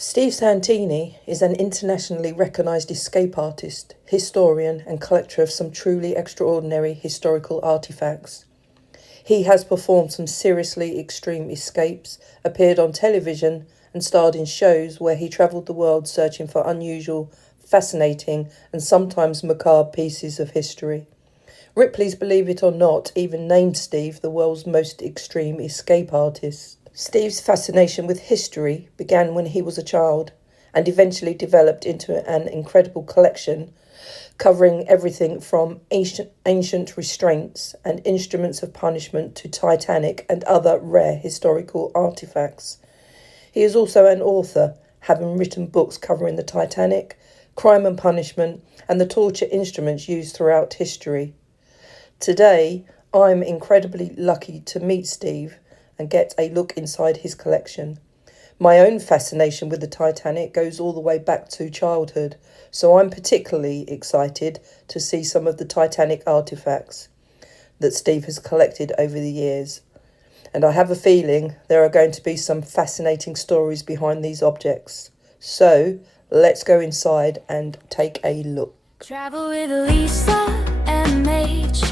Steve Santini is an internationally recognised escape artist, historian and collector of some truly extraordinary historical artefacts. He has performed some seriously extreme escapes, appeared on television and starred in shows where he travelled the world searching for unusual, fascinating and sometimes macabre pieces of history. Ripley's Believe It or Not even named Steve the world's most extreme escape artist. Steve's fascination with history began when he was a child and eventually developed into an incredible collection covering everything from ancient restraints and instruments of punishment to Titanic and other rare historical artefacts. He is also an author, having written books covering the Titanic, crime and punishment, and the torture instruments used throughout history. Today, I'm incredibly lucky to meet Steve and get a look inside his collection. My own fascination with the Titanic goes all the way back to childhood, so I'm particularly excited to see some of the Titanic artefacts that Steve has collected over the years. And I have a feeling there are going to be some fascinating stories behind these objects. So, let's go inside and take a look. Travel with LisaMH,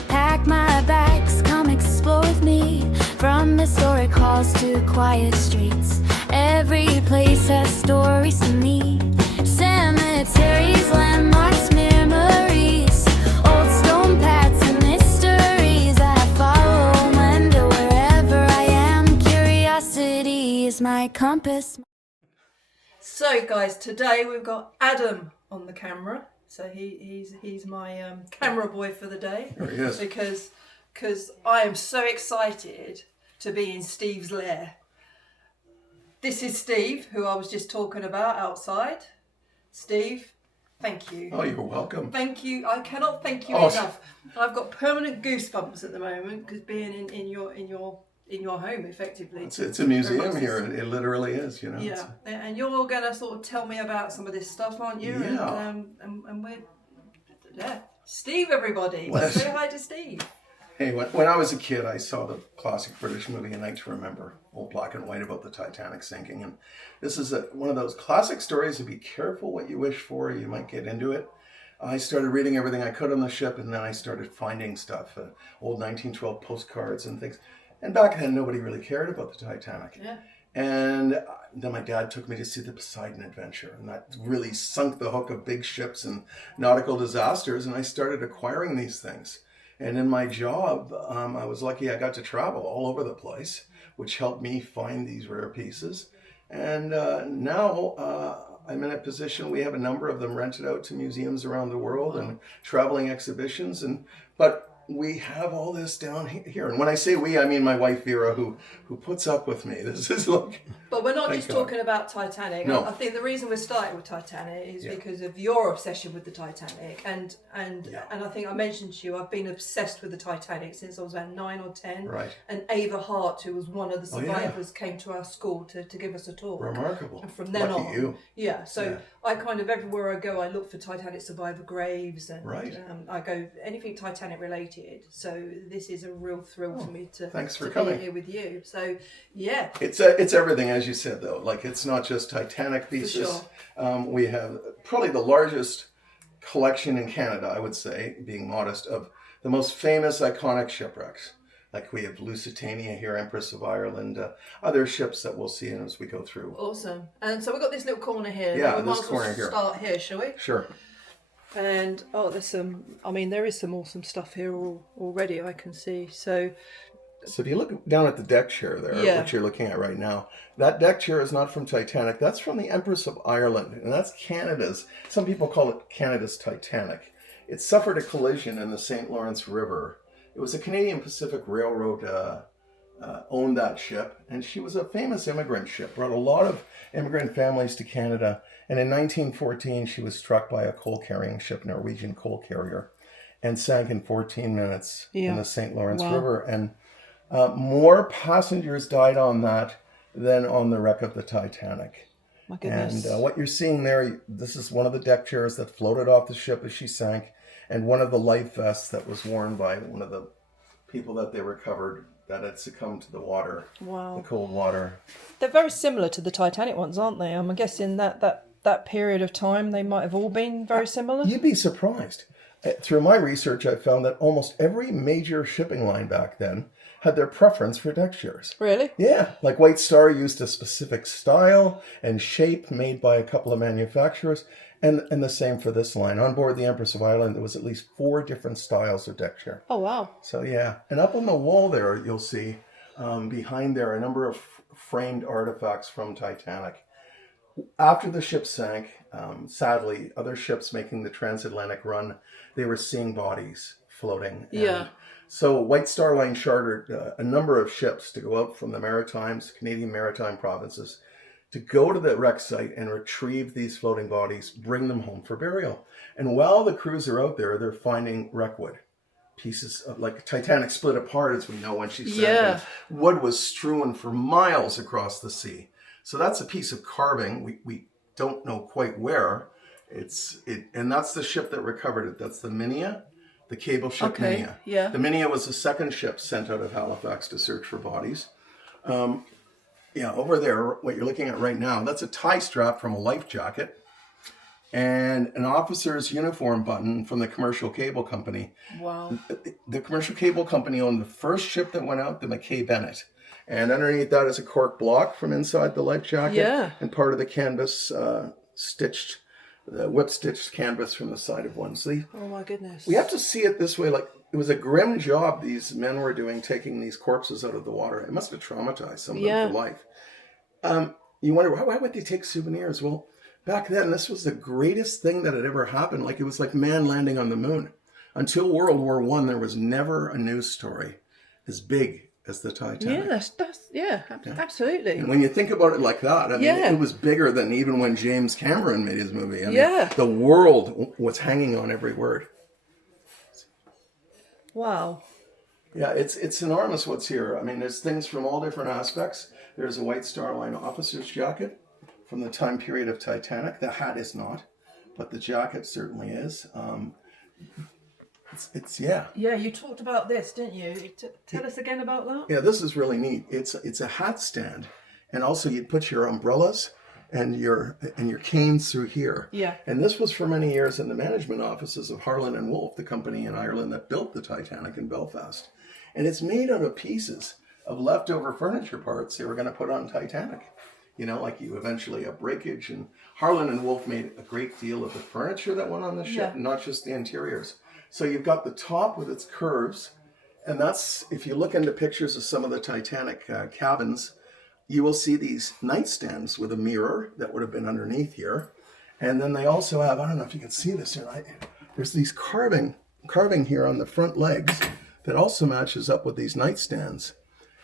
pack my bags, come explore with me. From historic halls to quiet streets, every place has stories to meet. Cemeteries, landmarks, memories, old stone paths and mysteries. I follow wonder wherever I am. Curiosity is my compass. So guys, today we've got Adam on the camera. So he's my camera boy for the day. There he is. Because I am so excited to be in Steve's lair. This is Steve, who I was just talking about outside. Steve, thank you. Oh, you're welcome. Thank you. I cannot thank you enough. I've got permanent goosebumps at the moment because being in your home, effectively. It's a museum here. It literally is, you know. Yeah, and you're going to sort of tell me about some of this stuff, aren't you? Yeah. And we're, Steve, everybody. Say hi to Steve. Hey, when I was a kid, I saw the classic British movie A Night to Remember, old black and white, about the Titanic sinking. And this is one of those classic stories to be careful what you wish for. You might get into it. I started reading everything I could on the ship, and then I started finding stuff, old 1912 postcards and things. And back then, nobody really cared about the Titanic. Yeah. And then my dad took me to see the Poseidon Adventure, and that really sunk the hook of big ships and nautical disasters, and I started acquiring these things. And in my job, I was lucky I got to travel all over the place, which helped me find these rare pieces. And now I'm in a position, we have a number of them rented out to museums around the world and traveling exhibitions. But we have all this down here. And when I say we, I mean my wife Vera, who puts up with me. This is like... But we're not just talking about Titanic. No. I think the reason we're starting with Titanic is because of your obsession with the Titanic. And I think I mentioned to you, I've been obsessed with the Titanic since I was about 9 or 10. Right. And Ava Hart, who was one of the survivors, came to our school to give us a talk. Remarkable. And from then Lucky on, you. yeah. So I kind of, everywhere I go, I look for Titanic survivor graves, and I go anything Titanic related. So this is a real thrill to me to be here with you. So yeah, it's everything, as you said, though. Like, it's not just Titanic pieces. For sure. We have probably the largest collection in Canada, I would say, being modest, of the most famous iconic shipwrecks. Like, we have Lusitania here, Empress of Ireland, other ships that we'll see as we go through. Awesome. And so we've got this little corner here. Yeah, we might this corner here. Start here, shall we? Sure. And there is some awesome stuff here already, I can see. So if you look down at the deck chair there, which you're looking at right now, that deck chair is not from Titanic. That's from the Empress of Ireland, and that's Canada's. Some people call it Canada's Titanic. It suffered a collision in the St. Lawrence River. It was a Canadian Pacific Railroad owned that ship, and she was a famous immigrant ship, brought a lot of immigrant families to Canada. And in 1914, she was struck by a coal-carrying ship, Norwegian coal carrier, and sank in 14 minutes in the St. Lawrence River. And more passengers died on that than on the wreck of the Titanic. My goodness. And what you're seeing there, this is one of the deck chairs that floated off the ship as she sank, and one of the life vests that was worn by one of the people that they recovered that had succumbed to the water, Wow. the cold water. They're very similar to the Titanic ones, aren't they? I'm guessing that period of time they might have all been very similar. You'd be surprised. Through my research, I found that almost every major shipping line back then had their preference for deck chairs. Really? Yeah, like White Star used a specific style and shape made by a couple of manufacturers, and the same for this line. On board the Empress of Ireland, there was at least 4 different styles of deck chair. Oh, wow. So yeah, and up on the wall there, you'll see behind there a number of framed artifacts from Titanic. After the ship sank, sadly, other ships making the transatlantic run, they were seeing bodies floating. Yeah. So White Star Line chartered a number of ships to go out from the Maritimes, Canadian Maritime provinces, to go to the wreck site and retrieve these floating bodies, bring them home for burial. And while the crews are out there, they're finding wreckwood. Pieces of, like Titanic split apart, as we know, when she sank. Yeah. Wood was strewn for miles across the sea. So that's a piece of carving. We don't know quite where. And that's the ship that recovered it. That's the Minia, the cable ship Minia. Yeah. The Minia was the second ship sent out of Halifax to search for bodies. Over there, what you're looking at right now, that's a tie strap from a life jacket and an officer's uniform button from the Commercial Cable Company. Wow. The Commercial Cable Company owned the first ship that went out, the McKay Bennett. And underneath that is a cork block from inside the life jacket. Yeah. And part of the canvas whip-stitched canvas from the side of one sleeve. Oh, my goodness. We have to see it this way. Like, it was a grim job these men were doing, taking these corpses out of the water. It must have traumatized some of them for life. You wonder, why would they take souvenirs? Well, back then, this was the greatest thing that had ever happened. Like, it was like man landing on the moon. Until World War I, there was never a news story as big as the Titanic. Yeah, absolutely. And when you think about it like that, I mean, it was bigger than even when James Cameron made his movie. I mean, the world was hanging on every word. Wow. Yeah, it's enormous what's here. I mean, there's things from all different aspects. There's a White Star Line officer's jacket from the time period of Titanic. The hat is not, but the jacket certainly is. Yeah, you talked about this, didn't you? Tell us again about that. Yeah, this is really neat. It's a hat stand, and also you'd put your umbrellas and your canes through here. Yeah. And this was for many years in the management offices of Harland and Wolff, the company in Ireland that built the Titanic in Belfast. And it's made out of pieces of leftover furniture parts they were going to put on Titanic. Like you eventually have breakage, and Harland and Wolff made a great deal of the furniture that went on the ship, not just the interiors. So you've got the top with its curves, and that's, if you look into pictures of some of the Titanic cabins, you will see these nightstands with a mirror that would have been underneath here. And then they also have, I don't know if you can see this here, there's these carving here on the front legs that also matches up with these nightstands.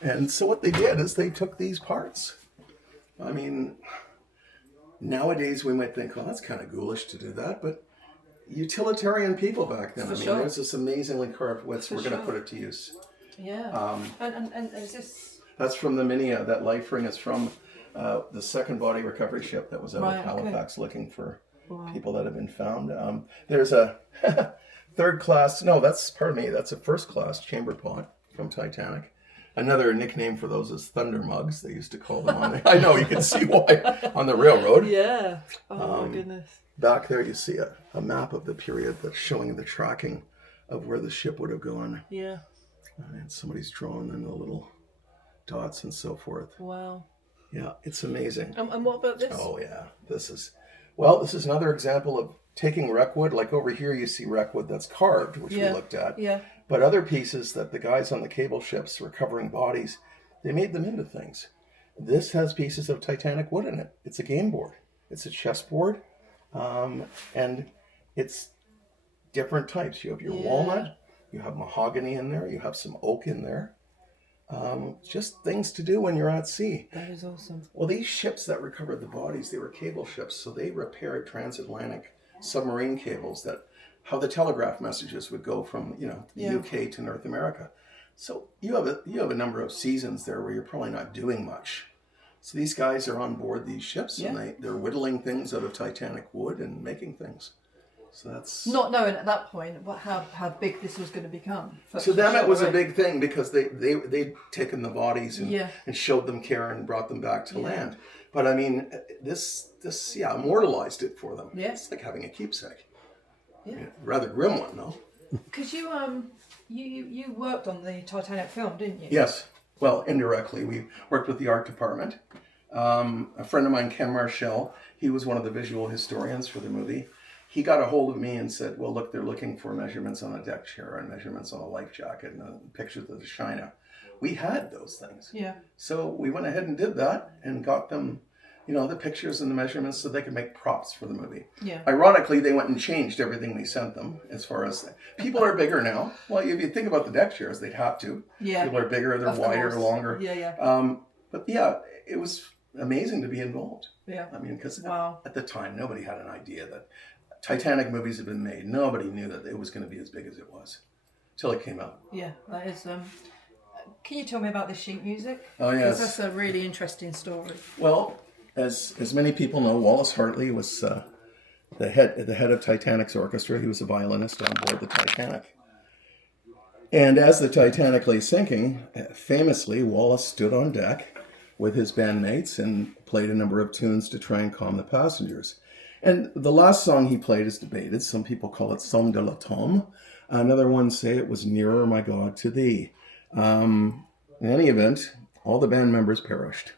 And so what they did is they took these parts. I mean, nowadays we might think, oh, that's kind of ghoulish to do that, but utilitarian people back then. There's this amazingly carved width. We're going to put it to use. Yeah. And is this? That's from the Minia. That life ring is from the second body recovery ship that was out of Halifax looking for people that have been found. There's a third class. No, that's a first class chamber pot from Titanic. Another nickname for those is thunder mugs. They used to call them on. I know, you can see why on the railroad. Yeah. Oh my goodness. Back there, you see a map of the period that's showing the tracking of where the ship would have gone. Yeah. And somebody's drawn in the little dots and so forth. Wow. Yeah, it's amazing. And what about this? Oh, yeah. This is another example of taking wreckwood. Like over here, you see wreckwood that's carved, which we looked at. Yeah. But other pieces that the guys on the cable ships were covering bodies, they made them into things. This has pieces of Titanic wood in it. It's a game board. It's a chessboard. And it's different types. You have your walnut, you have mahogany in there, you have some oak in there. Just things to do when you're at sea. That is awesome. Well, these ships that recovered the bodies, they were cable ships, so they repaired transatlantic submarine cables, how the telegraph messages would go from the UK to North America. So you have a number of seasons there where you're probably not doing much. So these guys are on board these ships and they're whittling things out of Titanic wood and making things. So that's not knowing at that point how big this was going to become. To them, it was a big thing because they'd taken the bodies and showed them care and brought them back to land. But I mean, this immortalized it for them. Yeah. It's like having a keepsake. Yeah. Rather grim one, though. Because you worked on the Titanic film, didn't you? Yes. Well, indirectly. We worked with the art department. A friend of mine, Ken Marshall, he was one of the visual historians for the movie. He got a hold of me and said, well, look, they're looking for measurements on a deck chair and measurements on a life jacket and pictures of the china. We had those things. Yeah. So we went ahead and did that and got them, the pictures and the measurements so they could make props for the movie. Yeah. Ironically, they went and changed everything we sent them as far as people are bigger now. Well, if you think about the deck chairs, they'd have to. Yeah. People are bigger, they're wider, longer. Yeah. But yeah, it was amazing to be involved. Yeah. I mean, because at the time, nobody had an idea that Titanic movies had been made. Nobody knew that it was going to be as big as it was till it came out. Yeah, that is. Can you tell me about the sheet music? Oh yes, that's a really interesting story. Well, as many people know, Wallace Hartley was the head of Titanic's orchestra. He was a violinist on board the Titanic. And as the Titanic lay sinking, famously, Wallace stood on deck with his bandmates and played a number of tunes to try and calm the passengers. And the last song he played is debated. Some people call it Somme de la Tombe. Another one say it was Nearer, My God, to Thee. In any event, all the band members perished.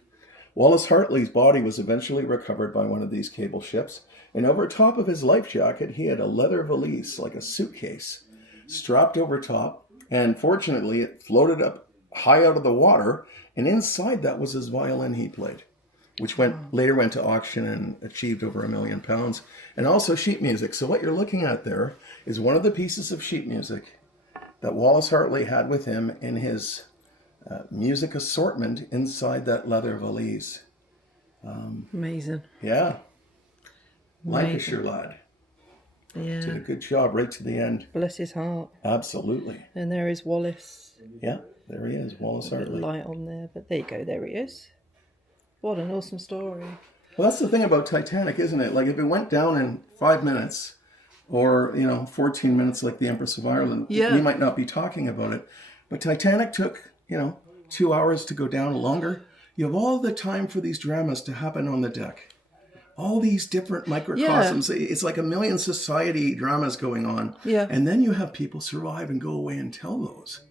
Wallace Hartley's body was eventually recovered by one of these cable ships, and over top of his life jacket, he had a leather valise, like a suitcase, strapped over top, and fortunately, it floated up high out of the water, and inside that was his violin he played, which later went to auction and achieved over £1 million, and also sheet music. So what you're looking at there is one of the pieces of sheet music that Wallace Hartley had with him in his music assortment inside that leather valise. Amazing. Yeah. Lancashire lad. Yeah. Did a good job right to the end. Bless his heart. Absolutely. And there is Wallace. Yeah, there he is, Wallace Hartley. Light on there, but there you go, there he is. What an awesome story. Well, that's the thing about Titanic, isn't it? Like, if it went down in 5 minutes or, 14 minutes like the Empress of Ireland, we might not be talking about it. But Titanic took, 2 hours to go down, longer. You have all the time for these dramas to happen on the deck. All these different microcosms. Yeah. It's like 1 million society dramas going on. Yeah. And then you have people survive and go away and tell those.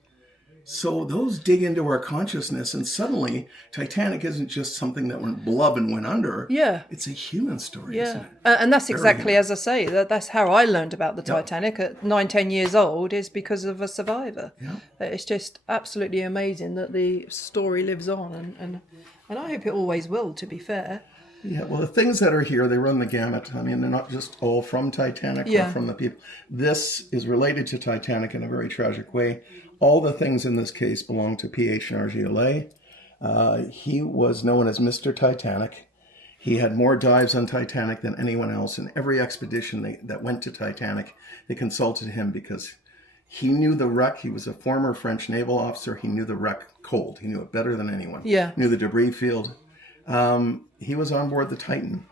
So those dig into our consciousness, and suddenly Titanic isn't just something that went blub and went under. Yeah. It's a human story, isn't it? And that's exactly, as I say, that's how I learned about the Titanic at 9-10 years old, is because of a survivor. Yeah. It's just absolutely amazing that the story lives on, and I hope it always will, to be fair. Yeah, well, the things that are here, they run the gamut. I mean, they're not just all from Titanic or from the people. This is related to Titanic in a very tragic way. All the things in this case belong to P.H. Nargiolet. He was known as Mr. Titanic. He had more dives on Titanic than anyone else. In every expedition that went to Titanic, they consulted him because he knew the wreck. He was a former French naval officer. He knew the wreck cold. He knew it better than anyone. Yeah. Knew the debris field. He was on board the Titan,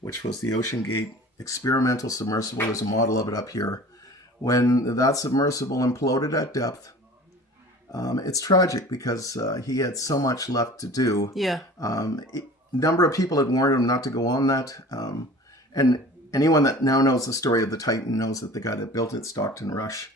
which was the Ocean Gate experimental submersible. There's a model of it up here. When that submersible imploded at depth, it's tragic because he had so much left to do. Yeah. A number of people had warned him not to go on that. And anyone that now knows the story of the Titan knows that the guy that built it, Stockton Rush,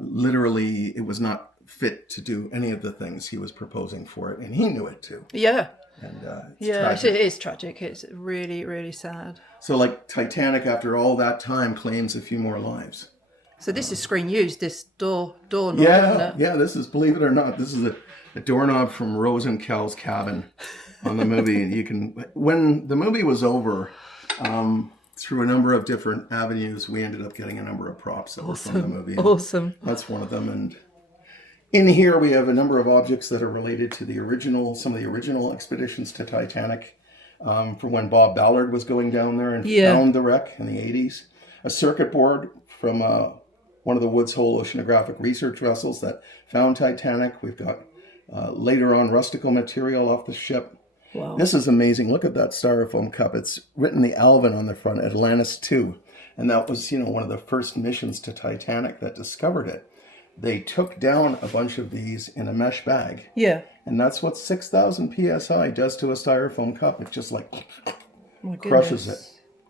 literally it was not fit to do any of the things he was proposing for it. And he knew it too. Yeah. And tragic. It is tragic. It's really, really sad. So like Titanic, after all that time, claims a few more lives. So this is screen used, this doorknob, isn't it? Yeah, this is, believe it or not, this is a doorknob from Rose and Cal's cabin on the movie. And you can, when the movie was over, through a number of different avenues, we ended up getting a number of props that were from the movie. Awesome. That's one of them. And in here, we have a number of objects that are related to some of the original expeditions to Titanic, from when Bob Ballard was going down there and found the wreck in the 80s. A circuit board from one of the Woods Hole oceanographic research vessels that found Titanic. We've got later on rustical material off the ship. Wow. This is amazing. Look at that styrofoam cup. It's written the Alvin on the front, Atlantis 2. And that was, one of the first missions to Titanic that discovered it. They took down a bunch of these in a mesh bag. Yeah. And that's what 6,000 PSI does to a styrofoam cup. It just like crushes it.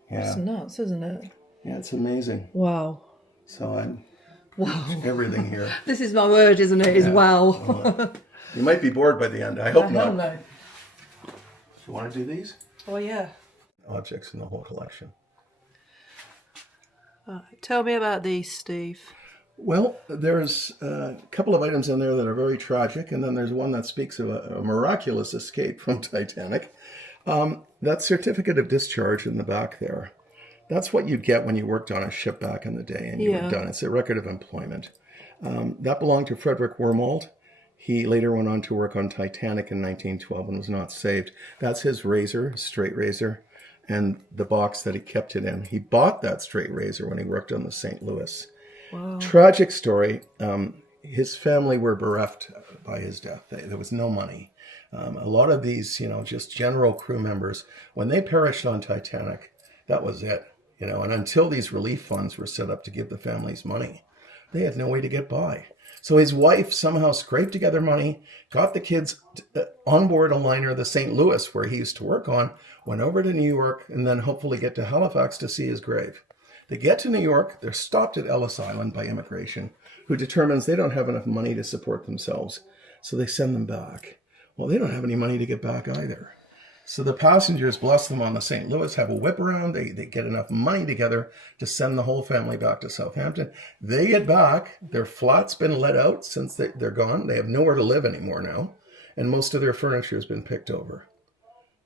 Yeah. It's nuts, isn't it? Yeah, it's amazing. Wow. So I'm Wow. everything here. This is my word, isn't it? Is wow. Well, you might be bored by the end. I hope not. No. You want to do these? Oh, yeah. Objects in the whole collection. Tell me about these, Steve. Well, there's a couple of items in there that are very tragic, and then there's one that speaks of a miraculous escape from Titanic. That certificate of discharge in the back there, that's what you get when you worked on a ship back in the day and you were done. It's a record of employment. That belonged to Frederick Wormald. He later went on to work on Titanic in 1912 and was not saved. That's his razor, straight razor, and the box that he kept it in. He bought that straight razor when he worked on the St. Louis. Wow. Tragic story. His family were bereft by his death. There was no money. A lot of these, just general crew members, when they perished on Titanic, that was it. And until these relief funds were set up to give the families money, they had no way to get by. So his wife somehow scraped together money, got the kids on board a liner, the St. Louis, where he used to work on, went over to New York, and then hopefully get to Halifax to see his grave. They get to New York, they're stopped at Ellis Island by immigration, who determines they don't have enough money to support themselves. So they send them back. Well, they don't have any money to get back either. So the passengers, bless them, on the St. Louis, have a whip around. They get enough money together to send the whole family back to Southampton. They get back. Their flat's been let out since they're gone. They have nowhere to live anymore now. And most of their furniture has been picked over.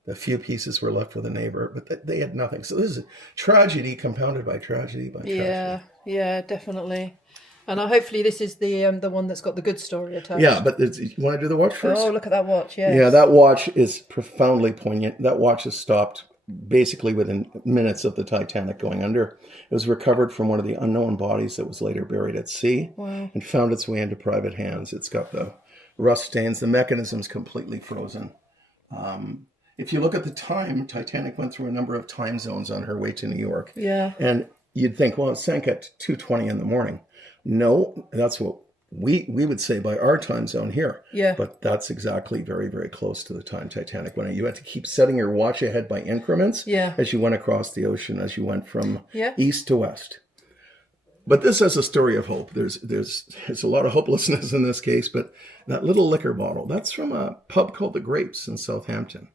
A few pieces were left with a neighbor, but they had nothing. So this is a tragedy compounded by tragedy by tragedy. Yeah, definitely. And hopefully this is the one that's got the good story attached. Yeah, but you want to do the watch first? Oh, look at that watch, yes. Yeah, that watch is profoundly poignant. That watch is stopped basically within minutes of the Titanic going under. It was recovered from one of the unknown bodies that was later buried at sea. Wow. And found its way into private hands. It's got the rust stains. The mechanism's completely frozen. If you look at the time, Titanic went through a number of time zones on her way to New York. Yeah. And you'd think, well, it sank at 2:20 in the morning. No, that's what we would say by our time zone here. Yeah. But that's exactly very, very close to the time Titanic went. You had to keep setting your watch ahead by increments as you went across the ocean, as you went from east to west. But this is a story of hope. There's a lot of hopelessness in this case, but that little liquor bottle, that's from a pub called The Grapes in Southampton.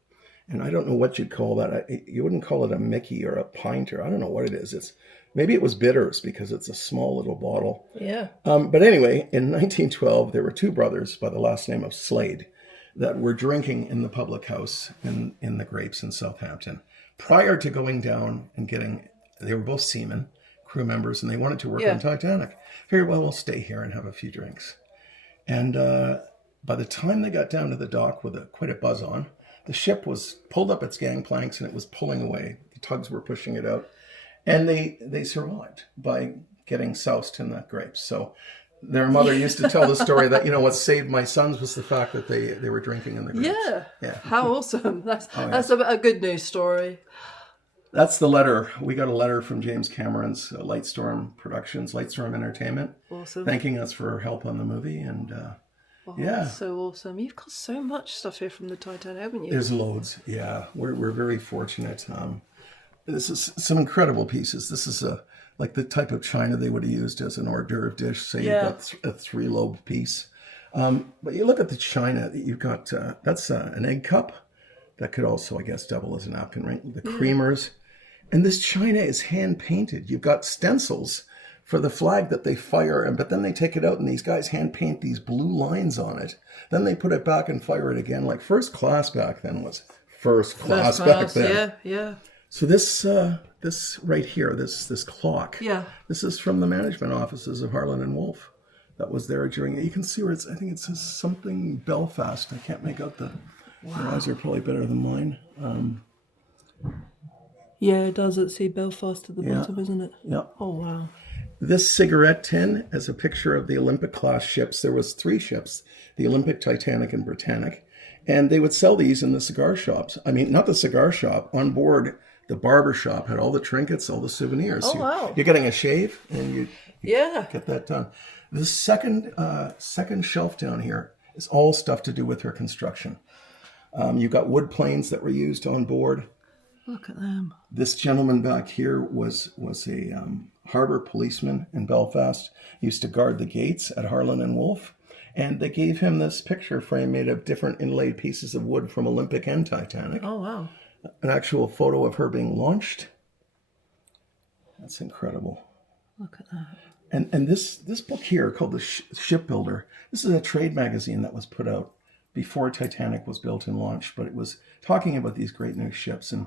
And I don't know what you'd call that. You wouldn't call it a Mickey or a pint, or I don't know what it is. Maybe it was bitters because it's a small little bottle. Yeah. But anyway, in 1912, there were two brothers by the last name of Slade that were drinking in the public house in The Grapes in Southampton. Prior to going down and they were both seamen, crew members, and they wanted to work on Titanic. Figured, well, we'll stay here and have a few drinks. And by the time they got down to the dock with quite a buzz on, the ship was pulled up its gangplanks and it was pulling away. The tugs were pushing it out. And they survived by getting soused in the grapes. So their mother used to tell the story that, what saved my sons was the fact that they were drinking in the grapes. Yeah. How awesome. That's a good news story. That's the letter. We got a letter from James Cameron's Lightstorm Productions, Lightstorm Entertainment. Awesome. Thanking us for help on the movie. And that's so awesome. You've got so much stuff here from the Titanic, haven't you? There's loads. Yeah. We're very fortunate. This is some incredible pieces. This is like the type of china they would have used as an hors d'oeuvre dish. Say you've got a 3-lobe piece. But you look at the china that you've got. That's an egg cup. That could also, I guess, double as a napkin, right? The creamers. And this china is hand painted. You've got stencils for the flag that they fire, but then they take it out and these guys hand paint these blue lines on it. Then they put it back and fire it again. Like first class back then was first class back then. Yeah. So this right here, this clock, this is from the management offices of Harland and Wolff. That was there during. You can see where I think it says something Belfast. I can't make out the. Your eyes are probably better than mine. Yeah, it does. It's Belfast at the bottom, isn't it? Yeah. Oh wow. This cigarette tin is a picture of the Olympic class ships. There was 3 ships: the Olympic, Titanic, and Britannic, and they would sell these in the cigar shops. I mean, not the cigar shop, on board the barber shop had all the trinkets, all the souvenirs. Oh, wow. You're getting a shave, and you Yeah. get that done. The second shelf down here is all stuff to do with her construction. You've got wood planes that were used on board. Look at them. This gentleman back here was a harbor policeman in Belfast. He used to guard the gates at Harland and Wolff. And they gave him this picture frame made of different inlaid pieces of wood from Olympic and Titanic. Oh, wow. An actual photo of her being launched. That's incredible. Look at that. And this book here called The Shipbuilder, this is a trade magazine that was put out before Titanic was built and launched, but it was talking about these great new ships. And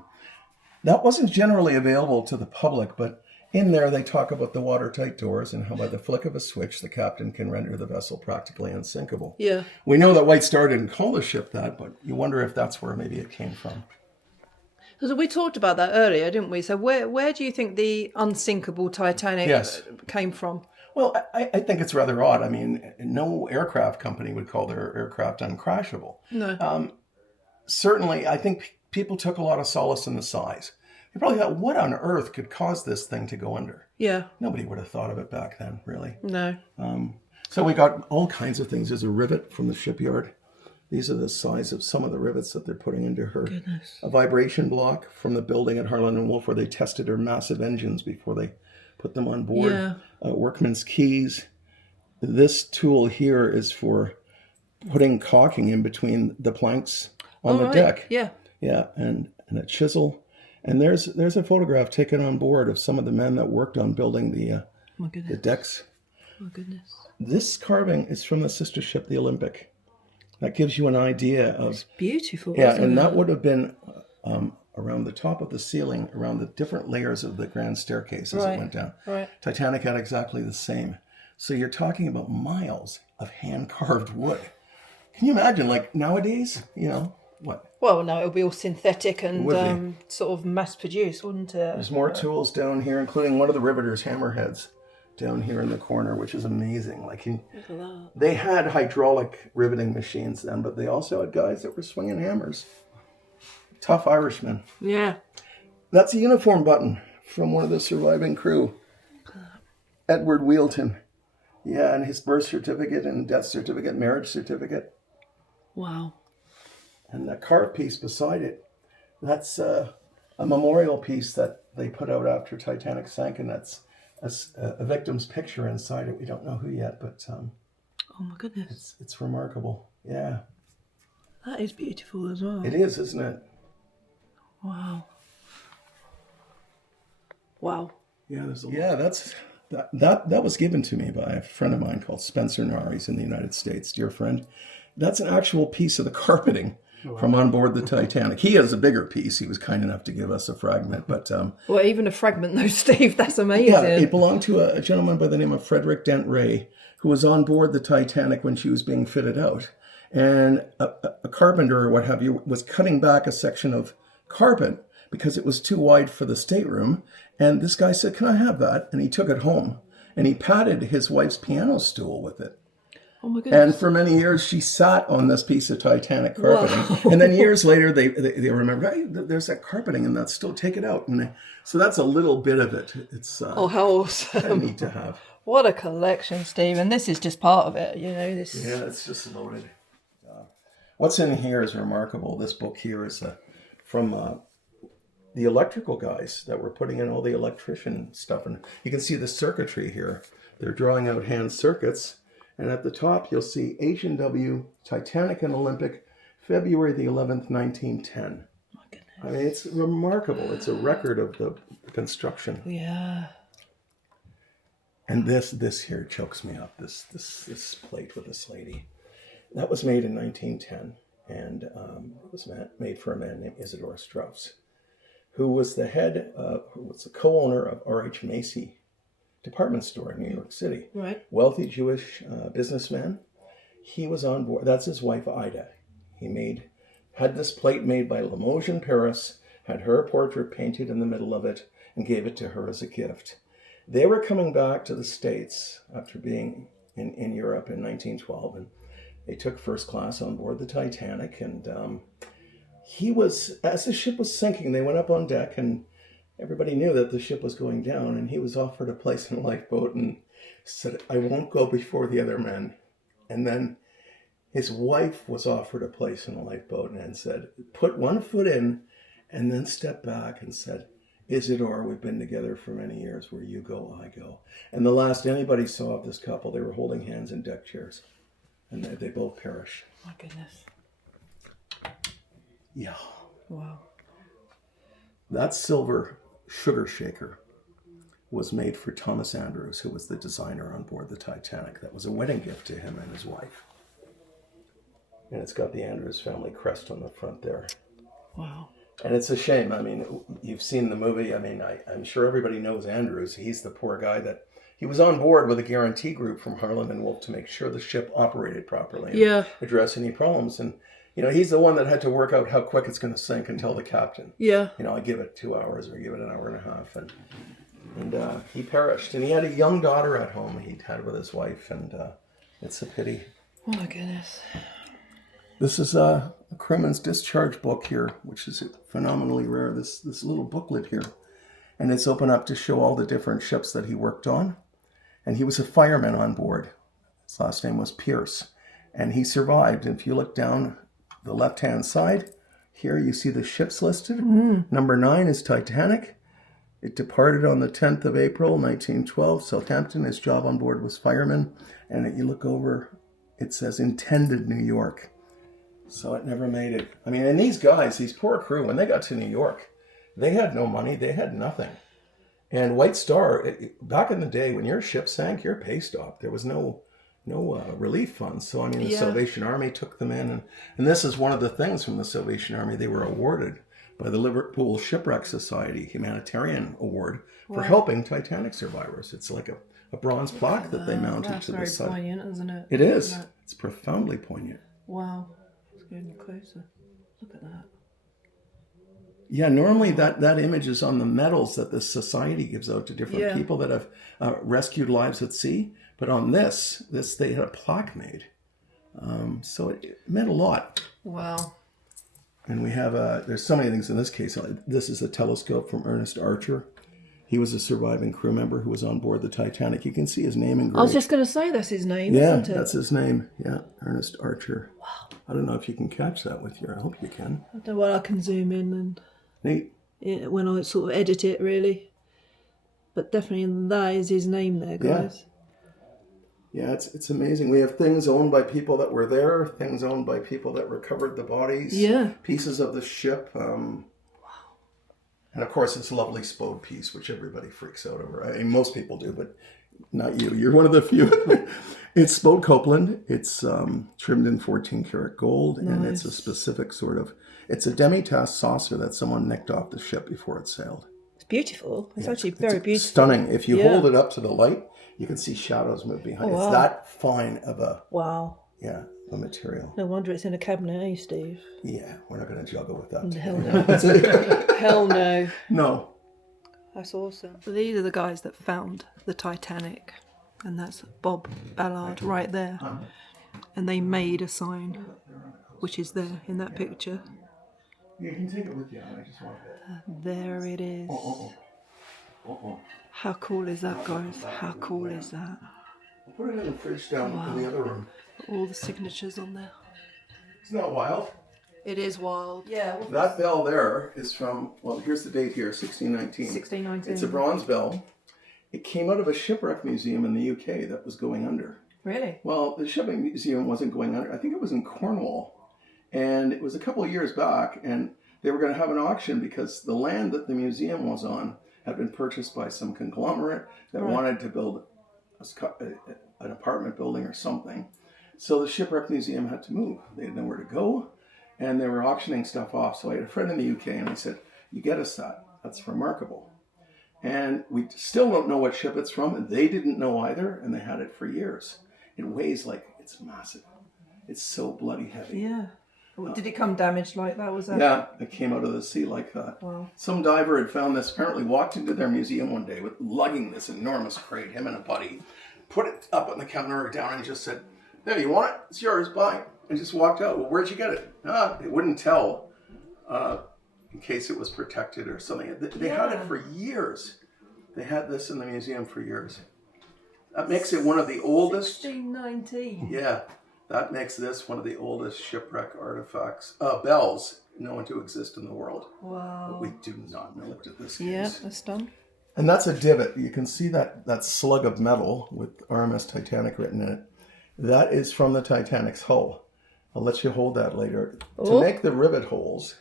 that wasn't generally available to the public, but in there they talk about the watertight doors and how by the flick of a switch, the captain can render the vessel practically unsinkable. Yeah. We know that White Star didn't call the ship that, but you wonder if that's where maybe it came from. So we talked about that earlier, didn't we? So where do you think the unsinkable Titanic came from? Well, I think it's rather odd. I mean, no aircraft company would call their aircraft uncrashable. No. Certainly, I think people took a lot of solace in the size. They probably thought, what on earth could cause this thing to go under? Yeah. Nobody would have thought of it back then, really. No. So we got all kinds of things. There's a rivet from the shipyard. These are the size of some of the rivets that they're putting into her. Goodness. A vibration block from the building at Harland and Wolff where they tested her massive engines before they put them on board. Yeah. Workman's keys. This tool here is for putting caulking in between the planks on the deck. Yeah. Yeah, and a chisel. And there's a photograph taken on board of some of the men that worked on building the decks. Oh, goodness. This carving is from the sister ship, the Olympic. That gives you an idea of... It's beautiful, Yeah, isn't and it? that would have been around the top of the ceiling, around the different layers of the grand staircase as it went down. Right. Titanic had exactly the same. So you're talking about miles of hand-carved wood. Can you imagine, like nowadays, what? Well, no, it'll be all synthetic and Would be. sort of mass-produced, wouldn't it? There's more tools down here, including one of the riveters' hammerheads down here in the corner, which is amazing. Like they had hydraulic riveting machines then, but they also had guys that were swinging hammers. Tough Irishmen. Yeah. That's a uniform button from one of the surviving crew. Edward Wheelton. Yeah, and his birth certificate and death certificate, marriage certificate. Wow. And that carved piece beside it, that's a memorial piece that they put out after Titanic sank, and that's a victim's picture inside it. We don't know who yet, but Oh my goodness. it's remarkable. Yeah. That is beautiful as well. It is, isn't it? Wow. Wow. Yeah, that was given to me by a friend of mine called Spencer Norris in the United States, dear friend. That's an actual piece of the carpeting from on board the Titanic. He has a bigger piece. He was kind enough to give us a fragment, but well, even a fragment though, Steve, that's amazing. yeah, it belonged to a gentleman by the name of Frederick Dent Ray, who was on board the Titanic when she was being fitted out. And a carpenter or what have you was cutting back a section of carpet because it was too wide for the stateroom. And this guy said, "Can I have that?" And he took it home and he padded his wife's piano stool with it. Oh my goodness. And for many years, she sat on this piece of Titanic carpeting. Wow. And then years later, they remember, hey, there's that carpeting and that's still, take it out. And so that's a little bit of it. It's oh, how awesome. neat to have. What a collection, Steve. And this is just part of it, this. Yeah, it's just loaded. What's in here is remarkable. This book here is from the electrical guys that were putting in all the electrician stuff. And you can see the circuitry here. They're drawing out hand circuits. And at the top, you'll see H&W, Titanic and Olympic, February the 11th, 1910. My goodness. I mean, it's remarkable. It's a record of the construction. Yeah. And this here chokes me up, this plate with this lady. That was made in 1910, and it was made for a man named Isidore Strauss, who was the co-owner of R.H. Macy department store in New York City. Right. Wealthy Jewish businessman. He was on board. That's his wife, Ida. He had this plate made by Limoges in Paris, had her portrait painted in the middle of it, and gave it to her as a gift. They were coming back to the States after being in Europe in 1912, and they took first class on board the Titanic. And as the ship was sinking, they went up on deck, and everybody knew that the ship was going down, and he was offered a place in a lifeboat and said, I won't go before the other men. And then his wife was offered a place in a lifeboat and said, put one foot in and then step back, and said, Isidore, we've been together for many years. Where you go, I go. And the last anybody saw of this couple, they were holding hands in deck chairs. And they both perished. My goodness. Yeah. Wow. That silver sugar shaker was made for Thomas Andrews, who was the designer on board the Titanic. That was a wedding gift to him and his wife. And it's got the Andrews family crest on the front there. Wow. And it's a shame. I mean, you've seen the movie. I mean, I'm sure everybody knows Andrews. He's the poor guy that he was on board with a guarantee group from Harland and Wolff to make sure the ship operated properly and address any problems. And, you know, he's the one that had to work out how quick it's going to sink and tell the captain. Yeah. You know, I give it 2 hours or give it an hour and a half. And he perished. And he had a young daughter at home he'd had with his wife. And it's a pity. Oh, my goodness. This is a crewman's discharge book here, which is phenomenally rare. This little booklet here. And it's open up to show all the different ships that he worked on. And he was a fireman on board. His last name was Pierce. And he survived. And if you look down the left-hand side, here you see the ships listed. Number 9 is Titanic. It departed on the 10th of April, 1912, Southampton. His job on board was fireman. And you look over, it says intended New York. So it never made it. I mean, and these guys, these poor crew, when they got to New York, they had no money, they had nothing. And White Star, back in the day, when your ship sank, your pay stopped. There was no relief funds. So, I mean, the Salvation Army took them in. And this is one of the things from the Salvation Army. They were awarded by the Liverpool Shipwrecks Society Humanitarian Award for helping Titanic survivors. It's like a bronze plaque that they mounted to the side. That's very poignant, isn't it? It is. It's profoundly poignant. Wow. Let's go any closer. Look at that. Yeah, normally that image is on the medals that the society gives out to different people that have rescued lives at sea. But on this they had a plaque made. So it meant a lot. Wow. And we have, there's so many things in this case. This is a telescope from Ernest Archer. He was a surviving crew member who was on board the Titanic. You can see his name engraved. I was just going to say that's his name, isn't it? Yeah, that's his name. Yeah, Ernest Archer. Wow. I don't know if you can catch that with your, I hope you can. I don't know, well, I can zoom in and... Neat. When I sort of edit it, really. But definitely that is his name there, guys. Yeah, it's amazing. We have things owned by people that were there, things owned by people that recovered the bodies, pieces of the ship. Wow. And of course, this lovely Spode piece, which everybody freaks out over. I mean, most people do, but not you. You're one of the few. It's Spode Copeland. It's trimmed in 14 karat gold, and it's a specific sort of, it's a demi-tasse saucer that someone nicked off the ship before it sailed. It's beautiful. It's actually very beautiful. Stunning. If you hold it up to the light, you can see shadows move behind. It's that fine of a a material. No wonder it's in a cabinet, eh, Steve? Yeah, we're not going to juggle with that. Hell no. Hell no. No. That's awesome. So these are the guys that found the Titanic, and that's Bob Ballard right there. And they made a sign, which is there in that picture. You can take it with you. I just want it. There it is. How cool is that, guys? How cool is that? I'll put it in the fridge down in the other room. All the signatures on there. Isn't that wild? It is wild. Yeah. That bell there is from, well, here's the date here, 1619. 1619. It's a bronze bell. It came out of a shipwreck museum in the UK that was going under. Really? Well, the shipwreck museum wasn't going under. I think it was in Cornwall. And it was a couple of years back, and they were going to have an auction because the land that the museum was on had been purchased by some conglomerate that wanted to build an apartment building or something. So the Shipwreck Museum had to move. They didn't know where to go, and they were auctioning stuff off. So I had a friend in the UK, and I said, you get us that. That's remarkable. And we still don't know what ship it's from, and they didn't know either, and they had it for years. It weighs like, it's massive. It's so bloody heavy. Yeah. Did it come damaged like that? Was that? Yeah, it came out of the sea like that. Wow. Some diver had found this, apparently walked into their museum one day with lugging this enormous crate, him and a buddy, put it up on the counter or down and just said, there, you want it? It's yours, bye. And just walked out. Well, where'd you get it? It wouldn't tell. in case it was protected or something. They had it for years. They had this in the museum for years. That makes it one of the oldest. 1619. Yeah, that makes this one of the oldest shipwreck artifacts, bells known to exist in the world. Wow. But we do not know it in this case. Yeah, that's done. And that's a divot. You can see that slug of metal with RMS Titanic written in it. That is from the Titanic's hull. I'll let you hold that later. To make the rivet holes,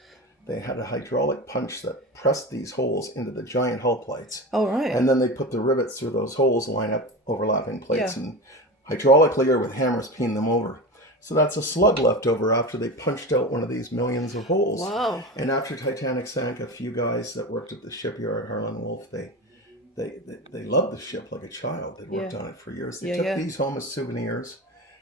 they had a hydraulic punch that pressed these holes into the giant hull plates. Oh, right. And then they put the rivets through those holes, line up overlapping plates, and hydraulically or with hammers peen them over. So that's a slug left over after they punched out one of these millions of holes. Wow. And after Titanic sank, a few guys that worked at the shipyard, Harlan Wolff, they loved the ship like a child. They'd worked on it for years. They took these home as souvenirs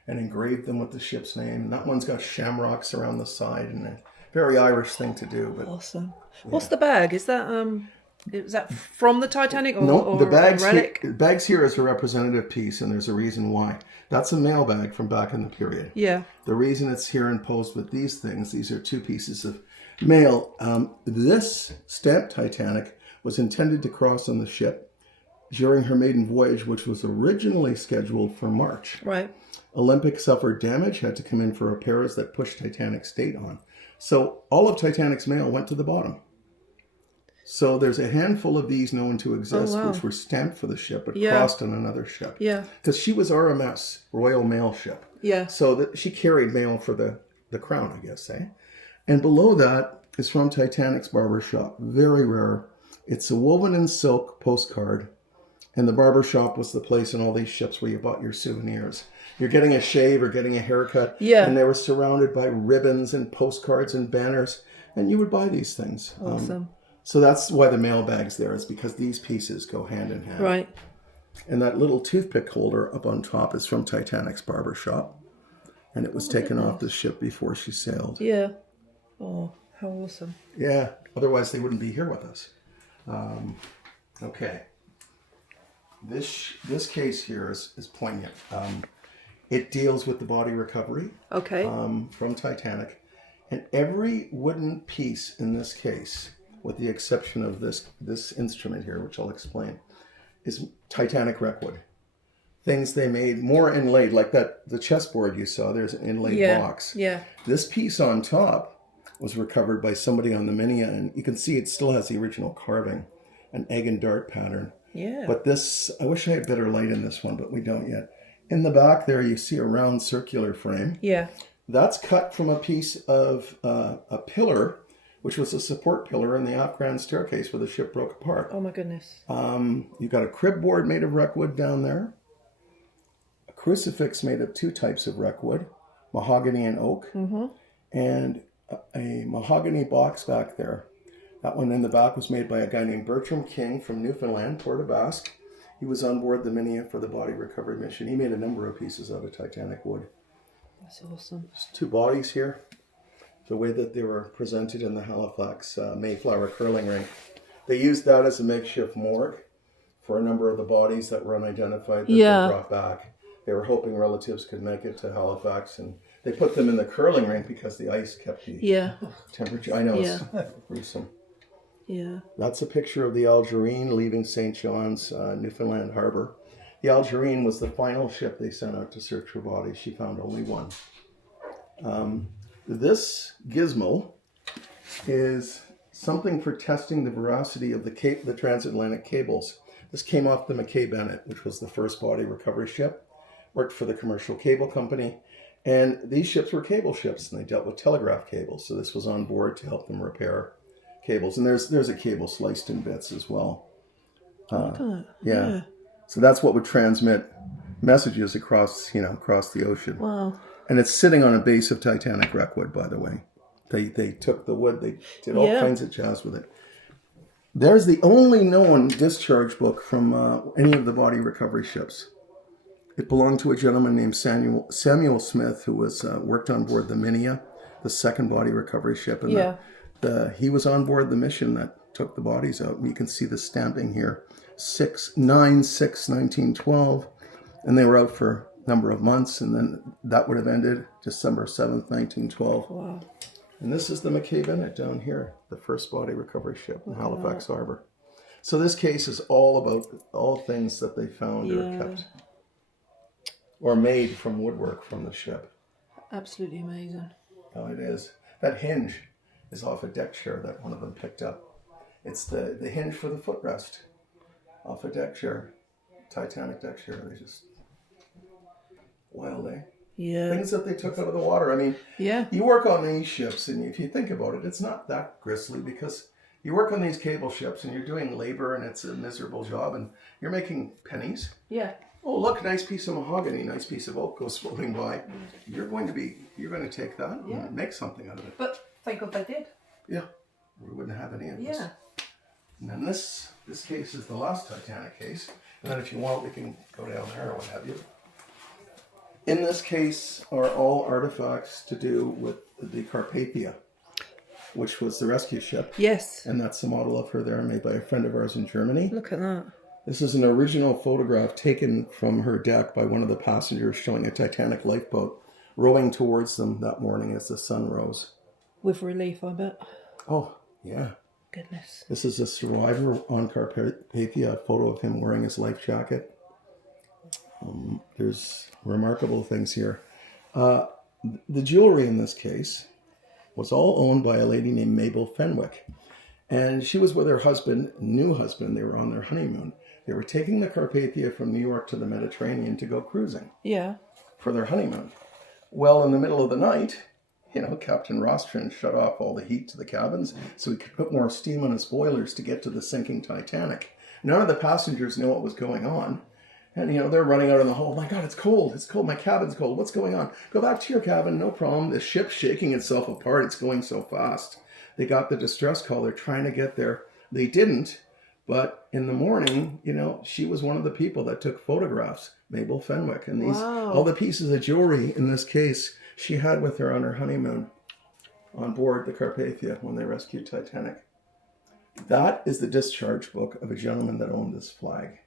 and engraved them with the ship's name. And that one's got shamrocks around the side, and a very Irish thing to do. But awesome. What's the bag? Is that from the Titanic or, no, the a relic? bags here is a representative piece, and there's a reason why. That's a mail bag from back in the period. Yeah. The reason it's here and posed with these things, these are two pieces of mail. This stamped Titanic was intended to cross on the ship during her maiden voyage, which was originally scheduled for March. Right. Olympic suffered damage, had to come in for repairs that pushed Titanic's date on. So all of Titanic's mail went to the bottom. So there's a handful of these known to exist, which were stamped for the ship, but crossed on another ship. Yeah. Because she was RMS, Royal Mail Ship. Yeah. So that she carried mail for the crown, I guess, eh? And below that is from Titanic's barber shop. Very rare. It's a woven in silk postcard. And the barber shop was the place in all these ships where you bought your souvenirs. You're getting a shave or getting a haircut. Yeah. And they were surrounded by ribbons and postcards and banners. And you would buy these things. Awesome. So that's why the mailbag's there, is because these pieces go hand in hand. Right. And that little toothpick holder up on top is from Titanic's barber shop. And it was taken off the ship before she sailed. Yeah. Oh, how awesome. Yeah. Otherwise, they wouldn't be here with us. Okay. This case here is poignant. It deals with the body recovery. Okay. From Titanic. And every wooden piece in this case, with the exception of this instrument here, which I'll explain, is Titanic wreckwood. Things they made more inlaid, like the chessboard you saw, there's an inlaid box. Yeah. This piece on top was recovered by somebody on the Minia, and you can see it still has the original carving, an egg and dart pattern. Yeah. But this, I wish I had better light in this one, but we don't yet. In the back there, you see a round circular frame. Yeah. That's cut from a piece of a pillar, which was a support pillar in the aft grand staircase where the ship broke apart. Oh my goodness. You've got a crib board made of wreckwood down there. A crucifix made of two types of wreckwood, mahogany and oak. Mm-hmm. And a mahogany box back there. That one in the back was made by a guy named Bertram King from Newfoundland, Port aux Basques. He was on board the Minia for the body recovery mission. He made a number of pieces out of Titanic wood. That's awesome. There's two bodies here. The way that they were presented in the Halifax Mayflower curling rink. They used that as a makeshift morgue for a number of the bodies that were unidentified that they brought back. They were hoping relatives could make it to Halifax, and they put them in the curling rink because the ice kept the temperature. I know, it's gruesome. Yeah. That's a picture of the Algerine leaving St. John's, Newfoundland Harbor. The Algerine was the final ship they sent out to search for bodies. She found only one. This gizmo is something for testing the veracity of the transatlantic cables. This came off the Mackay Bennett, which was the first body recovery ship. Worked for the commercial cable company. And these ships were cable ships, and they dealt with telegraph cables. So this was on board to help them repair cables. And there's a cable sliced in bits as well. Yeah. So that's what would transmit messages across the ocean. Wow. And it's sitting on a base of Titanic wreckwood, by the way. They took the wood, they did all kinds of jazz with it. There's the only known discharge book from any of the body recovery ships. It belonged to a gentleman named Samuel Smith, who was worked on board the Minia, the second body recovery ship. And he was on board the mission that took the bodies out. And you can see the stamping here, 9/6/1912. And they were out for a number of months, and then that would have ended December 7th, 1912. Wow. And this is the McKay Bennett down here, the first body recovery ship in Halifax Harbor. So this case is all about all things that they found or kept or made from woodwork from the ship. Absolutely amazing. Oh, it is. That hinge is off a deck chair that one of them picked up. It's the hinge for the footrest off a deck chair, Titanic deck chair. They just wild, eh? Yeah. Things that they took out of the water. I mean, you work on these ships, and if you think about it, it's not that grisly because you work on these cable ships and you're doing labor and it's a miserable job and you're making pennies. Yeah. Oh, look, nice piece of mahogany, nice piece of oak goes floating by. You're going to take that and make something out of it. But thank God they did. Yeah. We wouldn't have any of this. Yeah. And then this case is the last Titanic case. And then if you want, we can go down there or what have you. In this case are all artifacts to do with the Carpathia, which was the rescue ship. Yes. And that's the model of her there, made by a friend of ours in Germany. Look at that. This is an original photograph taken from her deck by one of the passengers showing a Titanic lifeboat rowing towards them that morning as the sun rose. With relief, I bet. Oh, yeah. Goodness. This is a survivor on Carpathia, a photo of him wearing his life jacket. There's remarkable things here. The jewelry in this case was all owned by a lady named Mabel Fenwick. And she was with her husband, new husband. They were on their honeymoon. They were taking the Carpathia from New York to the Mediterranean to go cruising. Yeah. For their honeymoon. Well, in the middle of the night, Captain Rostron shut off all the heat to the cabins so he could put more steam on his boilers to get to the sinking Titanic. None of the passengers knew what was going on. And, they're running out in the hall. My God, it's cold. It's cold. My cabin's cold. What's going on? Go back to your cabin. No problem. The ship's shaking itself apart. It's going so fast. They got the distress call. They're trying to get there. They didn't. But in the morning, she was one of the people that took photographs, Mabel Fenwick. And all the pieces of jewelry in this case she had with her on her honeymoon on board the Carpathia when they rescued Titanic. That is the discharge book of a gentleman that owned this flag.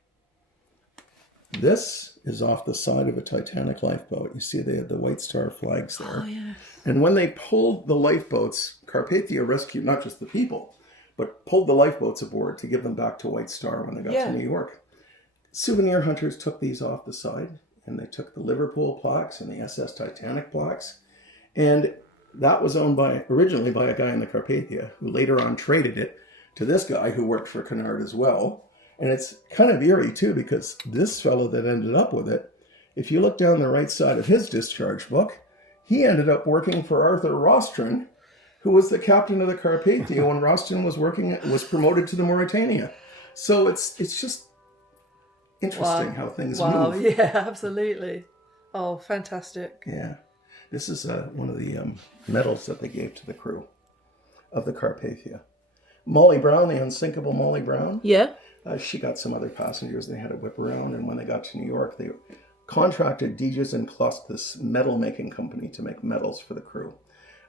This is off the side of a Titanic lifeboat. You see they had the White Star flags there. Oh, yeah. And when they pulled the lifeboats, Carpathia rescued not just the people, but pulled the lifeboats aboard to give them back to White Star when they got to New York. Souvenir hunters took these off the side, and they took the Liverpool plaques and the SS Titanic plaques. And that was owned originally by a guy in the Carpathia, who later on traded it to this guy who worked for Cunard as well. And it's kind of eerie, too, because this fellow that ended up with it, if you look down the right side of his discharge book, he ended up working for Arthur Rostron, who was the captain of the Carpathia when Rostron was promoted to the Mauritania. So it's just interesting how things move. Wow, yeah, absolutely. Oh, fantastic. Yeah. This is one of the medals that they gave to the crew of the Carpathia. Molly Brown, the unsinkable Molly Brown. Yeah. She got some other passengers they had to whip around, and when they got to New York, they contracted Dejas and Kloss, this metal making company, to make medals for the crew.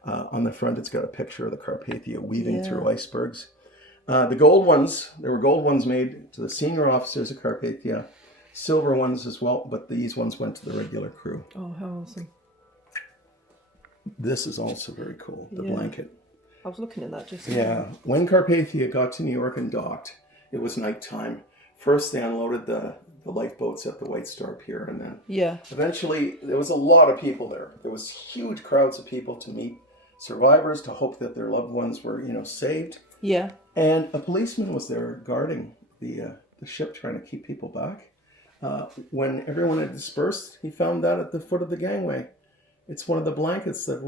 On the front, it's got a picture of the Carpathia weaving through icebergs. The gold ones, there were gold ones made to the senior officers of Carpathia, silver ones as well, but these ones went to the regular crew. Oh, how awesome. This is also very cool, the blanket. I was looking at that just now. When Carpathia got to New York and docked, it was nighttime. First, they unloaded the lifeboats at the White Star Pier, and then eventually there was a lot of people there. There was huge crowds of people to meet survivors, to hope that their loved ones were, saved. Yeah. And a policeman was there guarding the ship, trying to keep people back. When everyone had dispersed, he found that at the foot of the gangway. It's one of the blankets that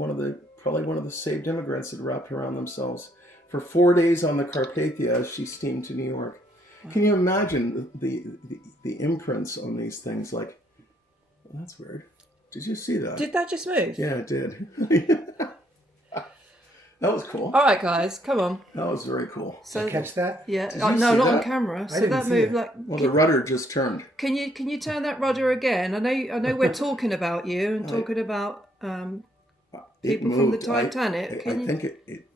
probably one of the saved immigrants had wrapped around themselves for 4 days on the Carpathia as she steamed to New York. Can you imagine the imprints on these things? Like, well, that's weird. Did you see that? Did that just move? Yeah, it did. That was cool. All right, guys, come on. That was very cool. So catch that? Yeah. Did No, you not see on that? camera. I So didn't that see moved it. like. Well, the rudder just turned. Can you turn that rudder again? I know we're talking about you and talking about people from the Titanic. I think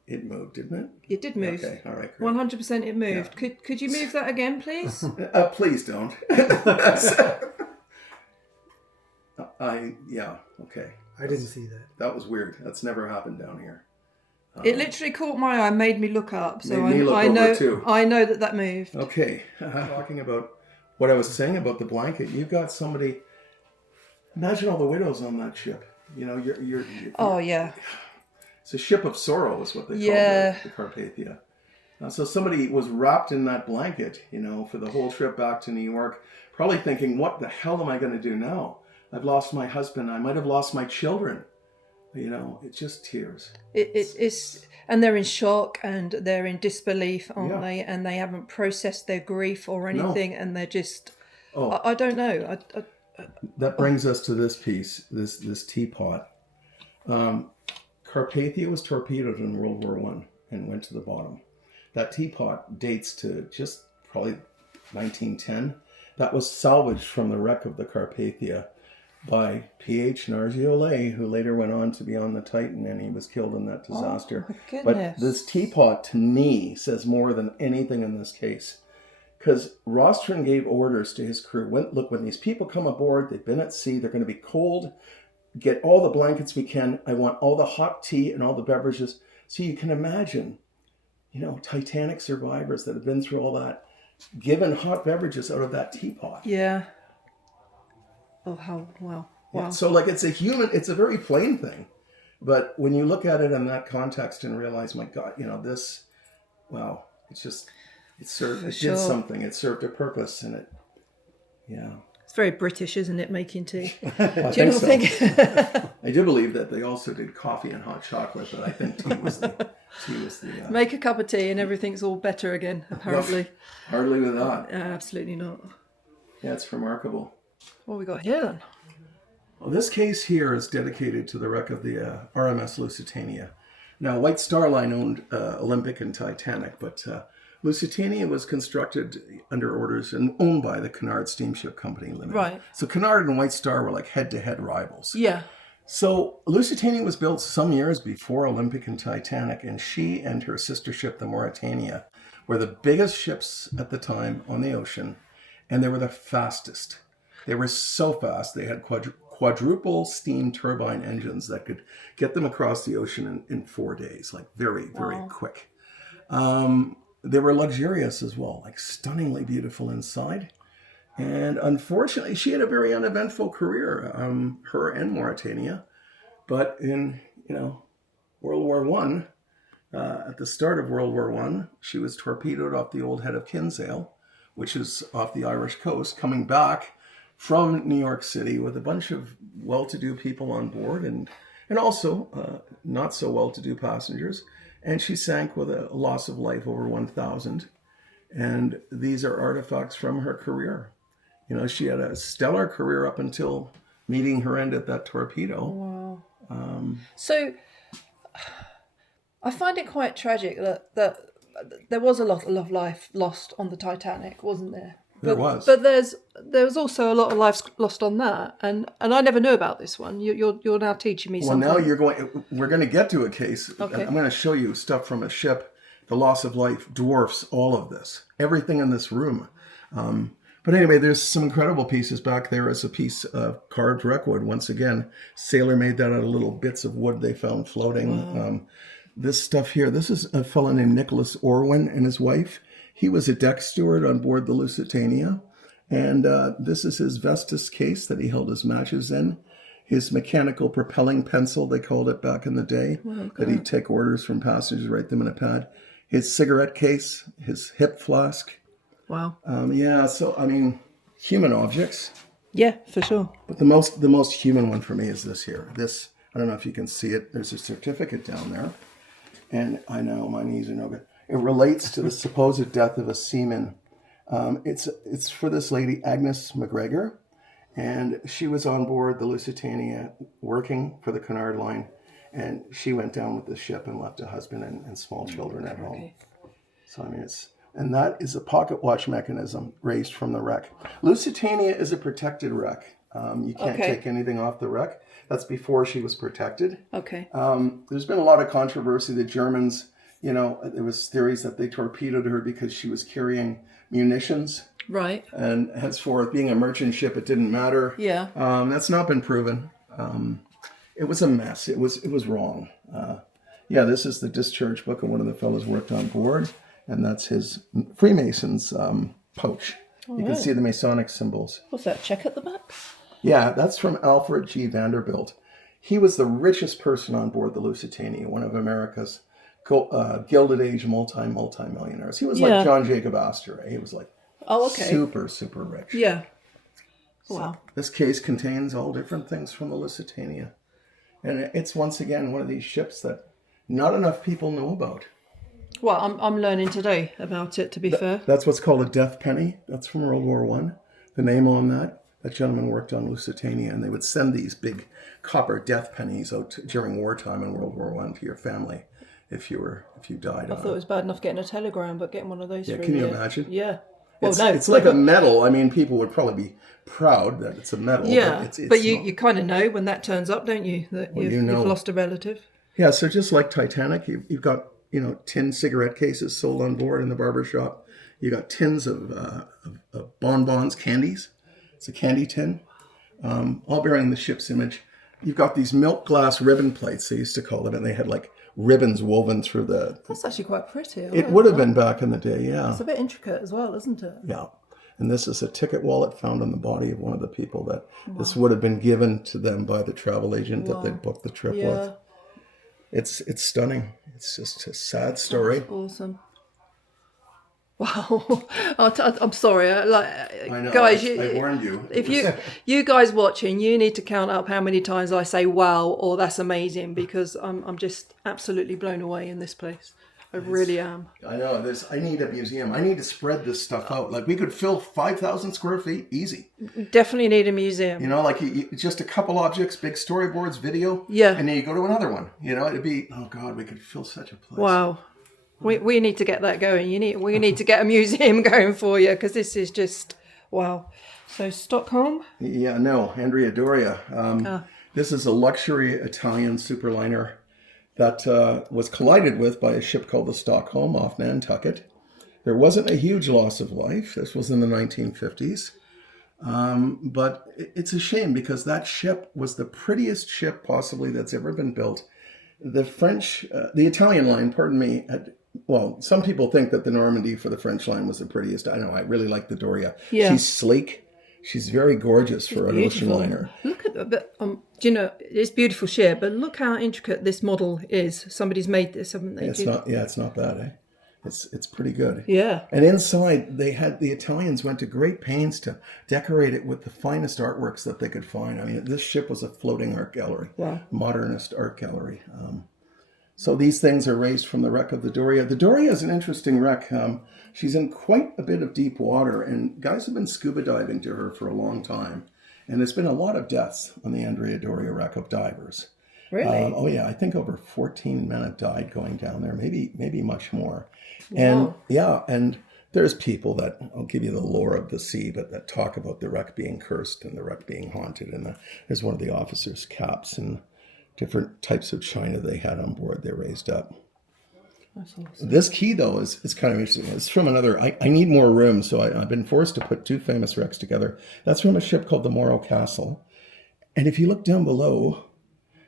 it moved, didn't it? It did move. Okay, all right, great. 100% it moved. Yeah. Could you move that again, please? Please don't. Okay. I didn't see that. That was weird. That's never happened down here. It literally caught my eye and made me look up. So I know that moved. Okay. Talking about what I was saying about the blanket, you've got somebody. Imagine all the widows on that ship. You know, you're oh yeah. It's a ship of sorrow, is what they call the Carpathia. So somebody was wrapped in that blanket, you know, for the whole trip back to New York, probably thinking, "What the hell am I going to do now? I've lost my husband. I might have lost my children." You know, it's just tears. It's and they're in shock and they're in disbelief, aren't they? And they haven't processed their grief or anything, and they're just. Oh, I don't know. That brings us to this piece, this teapot. Carpathia was torpedoed in World War I and went to the bottom. That teapot dates to just probably 1910. That was salvaged from the wreck of the Carpathia by P.H. Nargiolais, who later went on to be on the Titan, and he was killed in that disaster. Oh, my goodness. But this teapot, to me, says more than anything in this case. Because Rostron gave orders to his crew, look, when these people come aboard, they've been at sea, they're going to be cold, get all the blankets we can, I want all the hot tea and all the beverages. So you can imagine, you know, Titanic survivors that have been through all that, given hot beverages out of that teapot. Yeah. Oh, how, wow. Yeah, so like it's a very plain thing. But when you look at it in that context and realize, my God, you know, this, wow, it did something. It served a purpose, and it, It's very British, isn't it, making tea? Do you not think? I do believe that they also did coffee and hot chocolate, but I think tea was the Make a cup of tea and everything's all better again, apparently. Hardly with that. Absolutely not. Yeah, it's remarkable. What we got here then? Well, this case here is dedicated to the wreck of the RMS Lusitania. Now, White Star Line owned Olympic and Titanic, but Lusitania was constructed under orders and owned by the Cunard Steamship Company Limited. Right. So Cunard and White Star were like head-to-head rivals. Yeah. So Lusitania was built some years before Olympic and Titanic, and she and her sister ship, the Mauretania, were the biggest ships at the time on the ocean, and they were the fastest. They were so fast, they had quadruple steam turbine engines that could get them across the ocean in 4 days, like very, very quick. They were luxurious as well, like stunningly beautiful inside. And unfortunately, she had a very uneventful career, her and Mauretania. But in, World War I, at the start of World War I, she was torpedoed off the old Head of Kinsale, which is off the Irish coast, coming back from New York City with a bunch of well-to-do people on board and also not so well-to-do passengers. And she sank with a loss of life over 1,000. And these are artifacts from her career. She had a stellar career up until meeting her end at that torpedo. Wow. So I find it quite tragic that there was a lot of life lost on the Titanic, wasn't there? There was. But there was also a lot of lives lost on that, and I never knew about this one. You're now teaching me something. Well, now we're going to get to a case. Okay. I'm going to show you stuff from a ship. The loss of life dwarfs all of this. Everything in this room. But anyway, there's some incredible pieces back there. As a piece of carved wreckwood. Once again, sailor made that out of little bits of wood they found floating. Wow. This stuff here, this is a fellow named Nicholas Orwin and his wife. He was a deck steward on board the Lusitania. And this is his Vestas case that he held his matches in. His mechanical propelling pencil, they called it back in the day, that he'd take orders from passengers, write them in a pad. His cigarette case, his hip flask. Wow. Human objects. Yeah, for sure. But the most human one for me is this here. This, I don't know if you can see it. There's a certificate down there. And I know my knees are no good. It relates to the supposed death of a seaman. It's for this lady, Agnes McGregor. And she was on board the Lusitania working for the Cunard Line. And she went down with the ship and left a husband and small children at home. So, and that is a pocket watch mechanism raised from the wreck. Lusitania is a protected wreck. You can't take anything off the wreck. That's before she was protected. Okay. There's been a lot of controversy. The Germans, there was theories that they torpedoed her because she was carrying munitions. Right. And henceforth, being a merchant ship, it didn't matter. Yeah. That's not been proven. It was a mess. It was wrong. Yeah, this is the discharge book of one of the fellows worked on board, and that's his Freemason's pouch. You can see the Masonic symbols. What's that, check at the back? Yeah, that's from Alfred G. Vanderbilt. He was the richest person on board the Lusitania, one of America's Gilded Age multi-millionaires. He was like John Jacob Astor. He was like super, super rich. Yeah. So Wow. this case contains all different things from the Lusitania. And it's once again one of these ships that not enough people know about. Well, I'm learning today about it, to be fair. That's what's called a death penny. That's from World War I. The name on that gentleman worked on Lusitania, and they would send these big copper death pennies out during wartime in World War I to your family if you died. I thought it was bad enough getting a telegram, but getting one of those. Yeah, can you imagine? Yeah. Well, it's like a medal. I mean, people would probably be proud that it's a medal. Yeah, but you kind of know when that turns up, don't you? That you've lost a relative. Yeah, so just like Titanic, you've got tin cigarette cases sold on board in the barber shop. You got tins of bonbons, candies. It's a candy tin, all bearing the ship's image. You've got these milk glass ribbon plates, they used to call them, and they had like ribbons woven through the... That's actually quite pretty. It would have been back in the day, yeah. It's a bit intricate as well, isn't it? Yeah. And this is a ticket wallet found on the body of one of the people that this would have been given to them by the travel agent that they'd booked the trip with. It's stunning. It's just a sad story. That's awesome. Wow, I'm sorry. I know, guys, I warned you. If you guys watching, you need to count up how many times I say "wow" or "that's amazing," because I'm just absolutely blown away in this place. I really am. I know. I need a museum. I need to spread this stuff out. Like we could fill 5,000 square feet easy. Definitely need a museum. Like just a couple objects, big storyboards, video. Yeah. And then you go to another one. It'd be, oh God, we could fill such a place. Wow. We need to get that going. We need to get a museum going for you, because this is just wow. So Stockholm? Yeah, no, Andrea Doria. This is a luxury Italian superliner that was collided with by a ship called the Stockholm off Nantucket. There wasn't a huge loss of life. This was in the 1950s. But it's a shame because that ship was the prettiest ship possibly that's ever been built. The Italian line, pardon me, some people think that the Normandy for the French line was the prettiest. I know, I really like the Doria. Yeah. She's sleek. She's very gorgeous for an ocean liner. Look at that. It's beautiful ship, but look how intricate this model is. Somebody's made this, haven't they? It's not bad, eh? It's pretty good. Yeah. And inside, the Italians went to great pains to decorate it with the finest artworks that they could find. I mean, this ship was a floating art gallery. Wow. Modernist art gallery. So these things are raised from the wreck of the Doria. The Doria is an interesting wreck. She's in quite a bit of deep water, and guys have been scuba diving to her for a long time. And there's been a lot of deaths on the Andrea Doria wreck of divers. Really? I think over 14 men have died going down there, maybe much more. Wow. And there's people that, I'll give you the lore of the sea, but that talk about the wreck being cursed and the wreck being haunted. And there's one of the officers' caps and different types of china they had on board they raised up. That's awesome. This key, though, is kind of interesting. It's from another... I need more room, so I've been forced to put two famous wrecks together. That's from a ship called the Morro Castle. And if you look down below,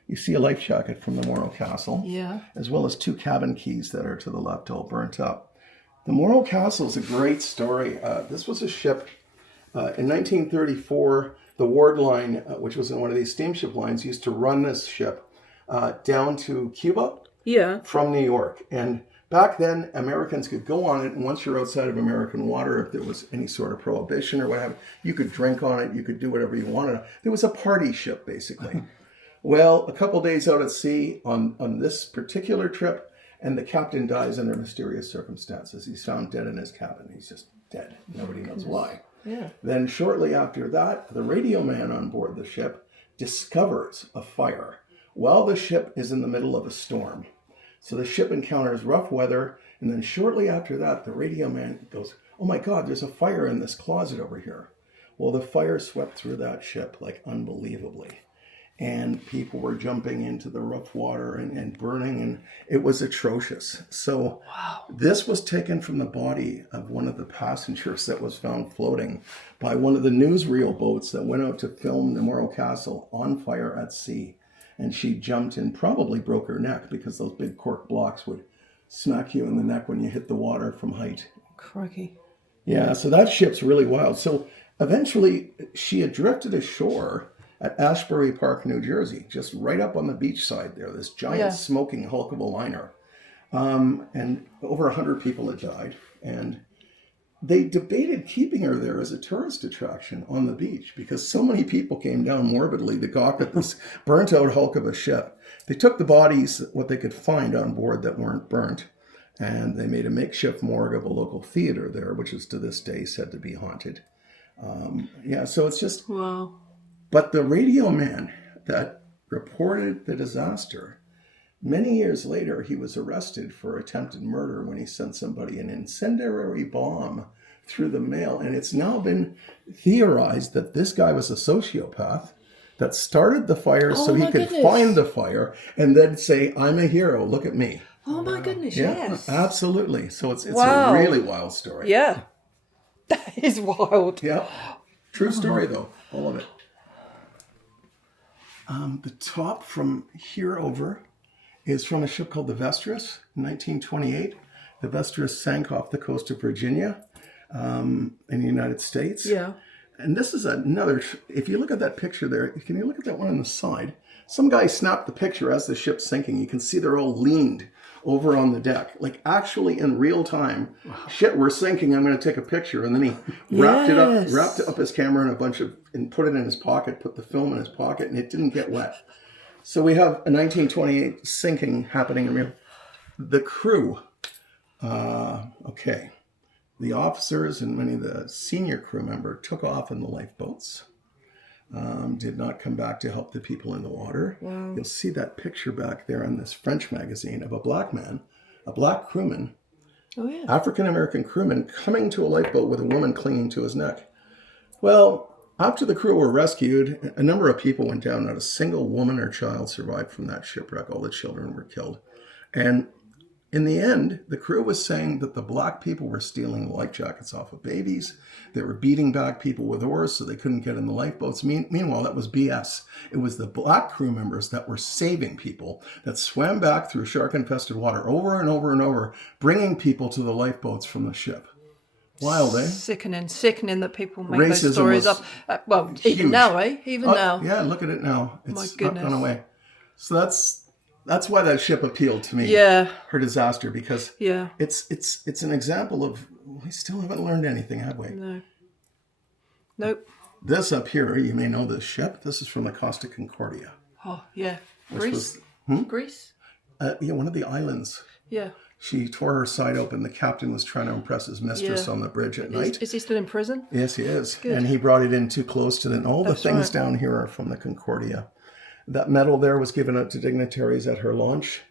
you see a life jacket from the Morro Castle. Yeah. As well as two cabin keys that are to the left, all burnt up. The Morro Castle is a great story. This was a ship in 1934... The Ward Line, which was in one of these steamship lines, used to run this ship down to Cuba from New York. And back then, Americans could go on it, and once you're outside of American water, if there was any sort of prohibition or whatever, you could drink on it, you could do whatever you wanted. There was a party ship, basically. Well, a couple days out at sea on this particular trip, and the captain dies under mysterious circumstances. He's found dead in his cabin. He's just dead. Nobody knows why. Yeah. Then shortly after that, the radio man on board the ship discovers a fire while the ship is in the middle of a storm. So the ship encounters rough weather, and then shortly after that, the radio man goes, "Oh my God, there's a fire in this closet over here." Well, the fire swept through that ship like unbelievably. And people were jumping into the rough water and burning, and it was atrocious. So This was taken from the body of one of the passengers that was found floating by one of the newsreel boats that went out to film the Morro Castle on fire at sea. and she jumped and probably broke her neck because those big cork blocks would smack you in the neck when you hit the water from height. Crikey. Yeah, so that ship's really wild. So eventually she had drifted ashore at Ashbury Park, New Jersey, just right up on the beach side there, this giant smoking hulk of a liner. And over 100 people had died. And they debated keeping her there as a tourist attraction on the beach because so many people came down morbidly to gawk at this burnt out hulk of a ship. They took the bodies, what they could find on board that weren't burnt, and they made a makeshift morgue of a local theater there, which is to this day said to be haunted. So it's just... Wow. But the radio man that reported the disaster, many years later, he was arrested for attempted murder when he sent somebody an incendiary bomb through the mail. And it's now been theorized that this guy was a sociopath that started the fire so he could find the fire and then say, I'm a hero, look at me. Oh my goodness, yes. Absolutely. So it's a really wild story. Yeah. That is wild. Yeah. True story, though. All of it. The top from here over is from a ship called the Vestris in 1928. The Vestris sank off the coast of Virginia in the United States. Yeah. And this is another, if you look at that picture there, can you look at that one on the side? Some guy snapped the picture as the ship's sinking. You can see they're all leaned over on the deck, like actually in real time. Shit, we're sinking. I'm going to take a picture. And then he wrapped up his camera in and put it in his pocket, put the film in his pocket, and it didn't get wet. So we have a 1928 sinking happening in real. The crew, the officers and many of the senior crew members took off in the lifeboats. Did not come back to help the people in the water. Wow. You'll see that picture back there in this French magazine of a black man, a black crewman, African-American crewman coming to a lifeboat with a woman clinging to his neck. Well, after the crew were rescued, a number of people went down. Not a single woman or child survived from that shipwreck. All the children were killed. And in the end, the crew was saying that the black people were stealing life jackets off of babies. They were beating back people with oars so they couldn't get in the lifeboats. Meanwhile, that was BS. It was the black crew members that were saving people, that swam back through shark-infested water over and over and over, bringing people to the lifeboats from the ship. Wild, eh? Sickening that people make those stories up. Even huge. Now, eh? Even now. Yeah, look at it now. It's My goodness. not gone away. So that's why that ship appealed to me. Yeah. Her disaster, because it's an example of we still haven't learned anything, have we? No. Nope. This up here, you may know this ship. This is from the Costa Concordia. Oh, yeah. Greece? Greece? One of the islands. Yeah. She tore her side open. The captain was trying to impress his mistress on the bridge at night. Is he still in prison? Yes, he is. Good. And he brought it in too close to all the things down here are from the Concordia. That medal there was given out to dignitaries at her launch.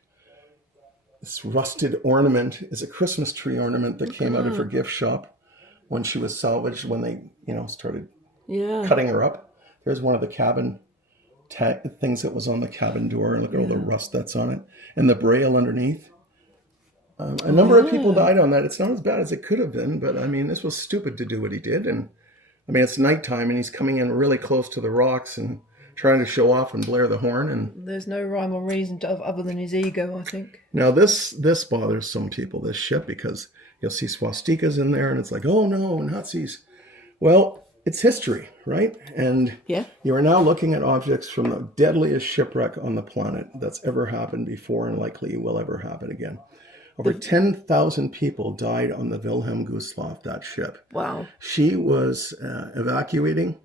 This rusted ornament is a Christmas tree ornament that came out of her gift shop when she was salvaged, when they, started cutting her up. There's one of the cabin things that was on the cabin door, and look at all the rust that's on it. And the braille underneath. A number of people died on that. It's not as bad as it could have been, but this was stupid to do what he did. And it's nighttime and he's coming in really close to the rocks and trying to show off and blare the horn. And there's no rhyme or reason other than his ego, I think. Now this bothers some people, this ship, because you'll see swastikas in there and it's like, oh no, Nazis. Well, it's history, right? And you are now looking at objects from the deadliest shipwreck on the planet that's ever happened before and likely will ever happen again. Over 10,000 people died on the Wilhelm Gustloff, that ship. Wow. She was evacuating,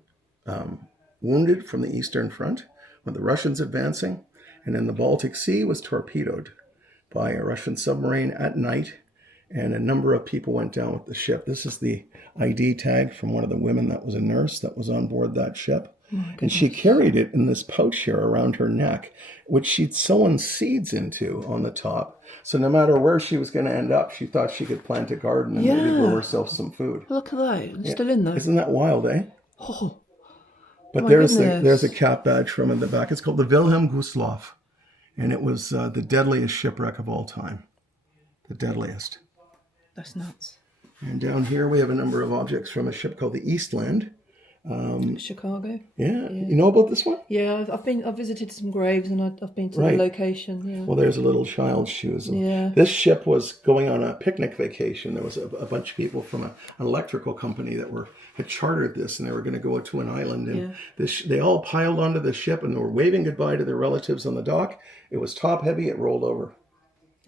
wounded from the Eastern Front when the Russians advancing, and in the Baltic Sea was torpedoed by a Russian submarine at night, and a number of people went down with the ship. This is the ID tag from one of the women that was a nurse that was on board that ship. And she carried it in this pouch here around her neck, which she'd sown seeds into on the top. So no matter where she was going to end up, she thought she could plant a garden and maybe grow herself some food. Look at that. It's still in there. Isn't that wild, eh? Oh. But there's a cap badge from in the back. It's called the Wilhelm Gustloff. And it was the deadliest shipwreck of all time. The deadliest. That's nuts. And down here we have a number of objects from a ship called the Eastland. Chicago. Yeah. You know about this one? Yeah, I've visited some graves and I've been to the location. Yeah. Well, there's a little child's shoes. Yeah. This ship was going on a picnic vacation. There was a bunch of people from an electrical company that had chartered this, and they were going to go to an island. And they all piled onto the ship, and they were waving goodbye to their relatives on the dock. It was top heavy. It rolled over.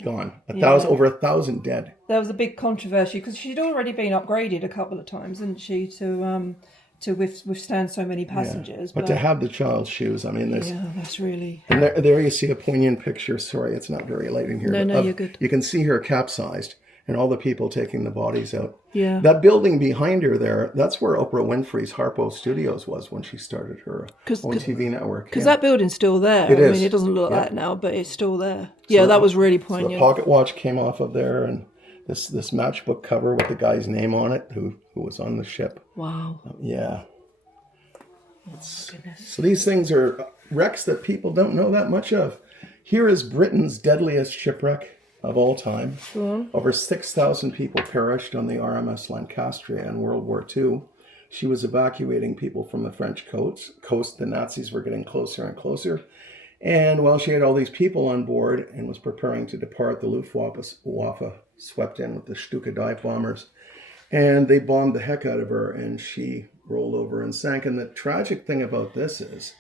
Gone. Over 1,000 dead. There was a big controversy because she'd already been upgraded a couple of times, hadn't she, to withstand so many passengers. But to have the child's shoes, I mean, that's really. And there you see a poignant picture. Sorry, it's not very light in here. No, you're good. You can see her capsized, and all the people taking the bodies out. Yeah. That building behind her there, that's where Oprah Winfrey's Harpo Studios was when she started her own TV network. Because that building's still there. It is. I mean, it doesn't look like that now, but it's still there. So that was really poignant. So the pocket watch came off of there, and this matchbook cover with the guy's name on it who was on the ship. Wow. Yeah. Oh, goodness. So these things are wrecks that people don't know that much of. Here is Britain's deadliest shipwreck of all time. Over 6,000 people perished on the RMS Lancastria in World War II. She was evacuating people from the French coast. The Nazis were getting closer and closer. And while she had all these people on board and was preparing to depart, the Luftwaffe swept in with the Stuka dive bombers. And they bombed the heck out of her, and she rolled over and sank. And the tragic thing about this is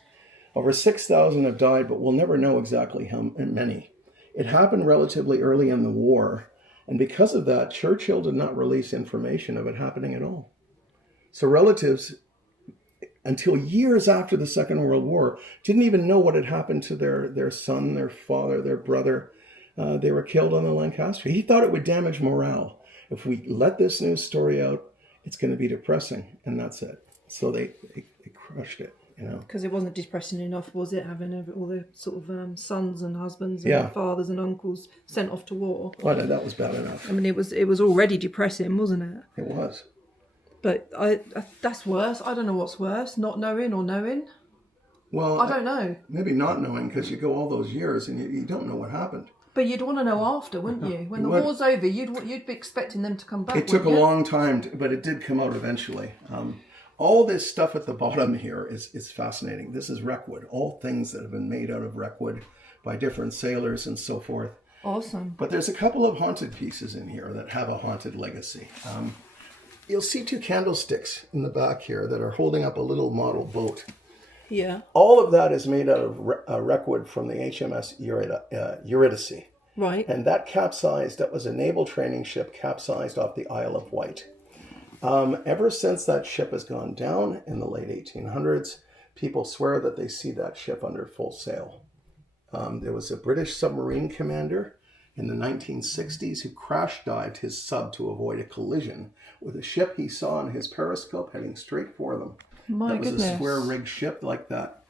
over 6,000 have died, but we'll never know exactly how many. It happened relatively early in the war, and because of that, Churchill did not release information of it happening at all. So relatives, until years after the Second World War, didn't even know what had happened to their son, their father, their brother. They were killed on the Lancaster. He thought it would damage morale. If we let this news story out, it's going to be depressing, and that's it. So they crushed it. Because it wasn't depressing enough, was it? Having all the sort of sons and husbands and fathers and uncles sent off to war. Well, no, that was bad enough. I mean, it was already depressing, wasn't it? It was. But that's worse. I don't know what's worse, not knowing or knowing. Well, I don't know. Maybe not knowing, because you go all those years and you don't know what happened. But you'd want to know after, wouldn't you? When the war's over, you'd be expecting them to come back. It took a long time, but it did come out eventually. All this stuff at the bottom here is fascinating. This is wreckwood, all things that have been made out of wreckwood by different sailors and so forth. Awesome. But there's a couple of haunted pieces in here that have a haunted legacy. You'll see two candlesticks in the back here that are holding up a little model boat. Yeah. All of that is made out of wreckwood from the HMS Eurydice. Right. And that capsized, that was a naval training ship capsized off the Isle of Wight. Ever since that ship has gone down in the late 1800s, people swear that they see that ship under full sail. There was a British submarine commander in the 1960s who crash dived his sub to avoid a collision with a ship he saw on his periscope heading straight for them. My goodness. a square rigged ship like that.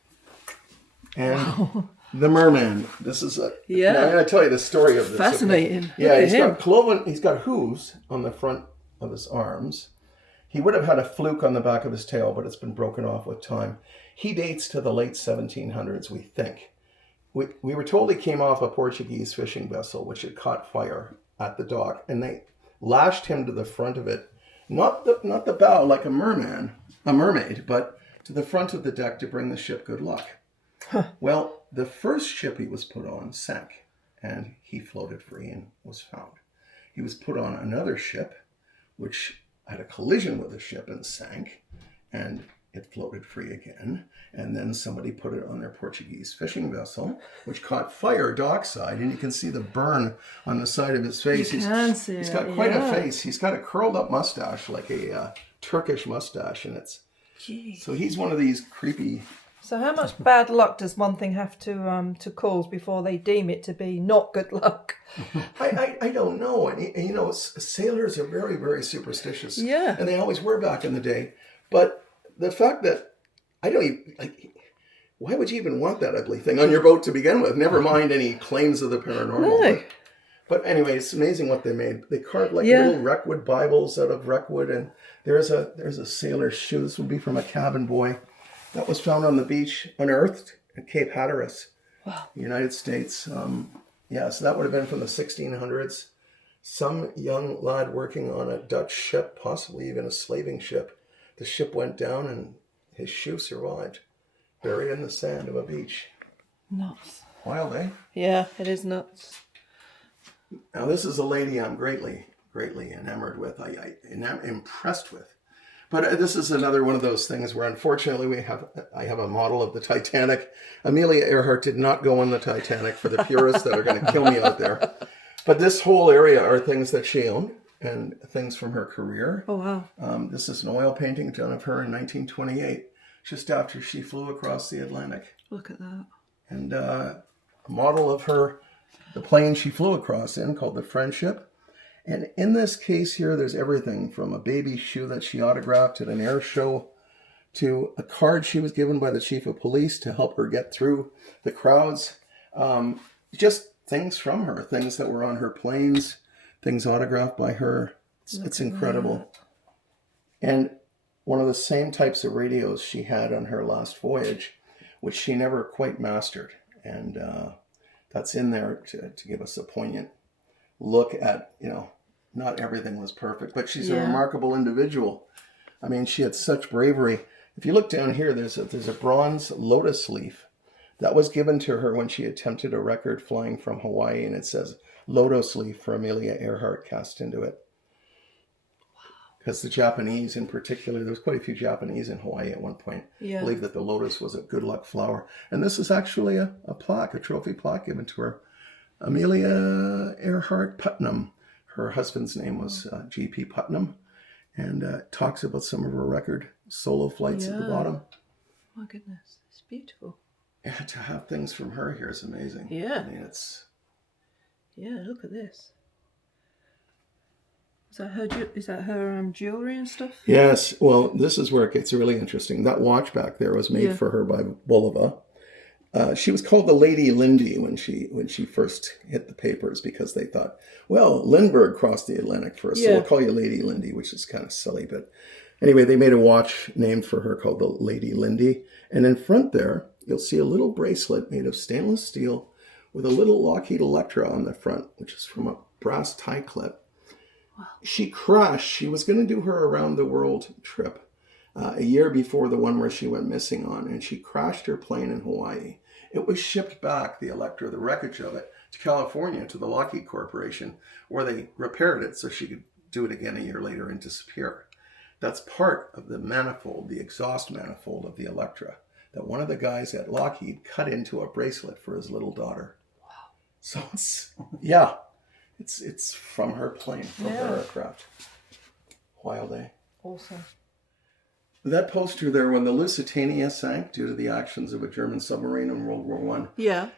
And the merman. This is now I'm going to tell you the story of this. Fascinating. Yeah, he's got hooves on the front of his arms. He would have had a fluke on the back of his tail, but it's been broken off with time. He dates to the late 1700s, we think. We were told he came off a Portuguese fishing vessel, which had caught fire at the dock, and they lashed him to the front of it, not the bow like a mermaid, but to the front of the deck to bring the ship good luck. Huh. Well, the first ship he was put on sank, and he floated free and was found. He was put on another ship, which had a collision with the ship and sank, and it floated free again. And then somebody put it on their Portuguese fishing vessel, which caught fire dockside, and you can see the burn on the side of his face. He's got quite a face. He's got a curled up mustache, like a Turkish mustache, and so he's one of these creepy. So how much bad luck does one thing have to cause before they deem it to be not good luck? I don't know. And sailors are very, very superstitious. Yeah. And they always were back in the day. But the fact that why would you even want that ugly thing on your boat to begin with? Never mind any claims of the paranormal. No. But anyway, it's amazing what they made. They carved little wreckwood Bibles out of wreckwood, and there's a sailor's shoe. This would be from a cabin boy. That was found on the beach, unearthed at Cape Hatteras, United States. So that would have been from the 1600s. Some young lad working on a Dutch ship, possibly even a slaving ship. The ship went down, and his shoe survived, buried in the sand of a beach. Nuts. Wild, eh? Yeah, it is nuts. Now, this is a lady I'm greatly enamored with. Impressed with. But this is another one of those things where, unfortunately, I have a model of the Titanic. Amelia Earhart did not go on the Titanic, for the purists that are going to kill me out there. But this whole area are things that she owned and things from her career. Oh, wow. This is an oil painting done of her in 1928, just after she flew across the Atlantic. Look at that. And a model of her, the plane she flew across in, called the Friendship. And in this case here, there's everything from a baby shoe that she autographed at an air show to a card she was given by the chief of police to help her get through the crowds. Just things from her, things that were on her planes, things autographed by her. It's incredible. And one of the same types of radios she had on her last voyage, which she never quite mastered. And that's in there to give us a poignant look at, not everything was perfect, but she's a remarkable individual. I mean, she had such bravery. If you look down here, there's a bronze lotus leaf that was given to her when she attempted a record flying from Hawaii, and it says lotus leaf for Amelia Earhart cast into it. Because the Japanese in particular, there was quite a few Japanese in Hawaii at one point, believed that the lotus was a good luck flower. And this is actually a plaque, a trophy plaque given to her. Amelia Earhart Putnam. Her husband's name was G.P. Putnam, and talks about some of her record solo flights at the bottom. My goodness, it's beautiful. Yeah, to have things from her here is amazing. Yeah. I mean, it's... Yeah, look at this. Is that her jewelry and stuff? Yes. Well, this is where it gets really interesting. That watch back there was made for her by Bulova. She was called the Lady Lindy when she first hit the papers, because they thought, well, Lindbergh crossed the Atlantic first, so we'll call you Lady Lindy, which is kind of silly. But anyway, they made a watch named for her called the Lady Lindy. And in front there, you'll see a little bracelet made of stainless steel with a little Lockheed Electra on the front, which is from a brass tie clip. Wow. She crashed. She was going to do her around the world trip a year before the one where she went missing on, and she crashed her plane in Hawaii. It was shipped back, the Electra, the wreckage of it, to California, to the Lockheed Corporation, where they repaired it so she could do it again a year later and disappear. That's part of the manifold, the exhaust manifold of the Electra, that one of the guys at Lockheed cut into a bracelet for his little daughter. Wow. So it's from her plane, from her aircraft. Wild, eh? Awesome. That poster there, when the Lusitania sank due to the actions of a German submarine in World War I,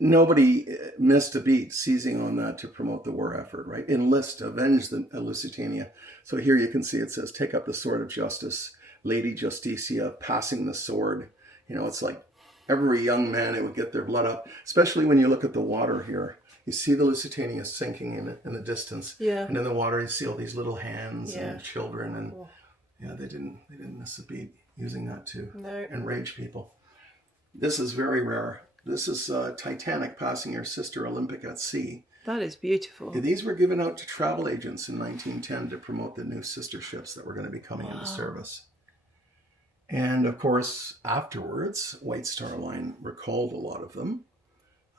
nobody missed a beat seizing on that to promote the war effort, right? Enlist, avenge the Lusitania. So here you can see it says, take up the sword of justice, Lady Justitia, passing the sword. It's like every young man, it would get their blood up, especially when you look at the water here. You see the Lusitania sinking in the distance. Yeah. And in the water, you see all these little hands and children and... Yeah, they didn't miss a beat using that to enrage people. This is very rare. This is Titanic passing her sister Olympic at sea. That is beautiful. These were given out to travel agents in 1910 to promote the new sister ships that were going to be coming into service. And of course, afterwards, White Star Line recalled a lot of them.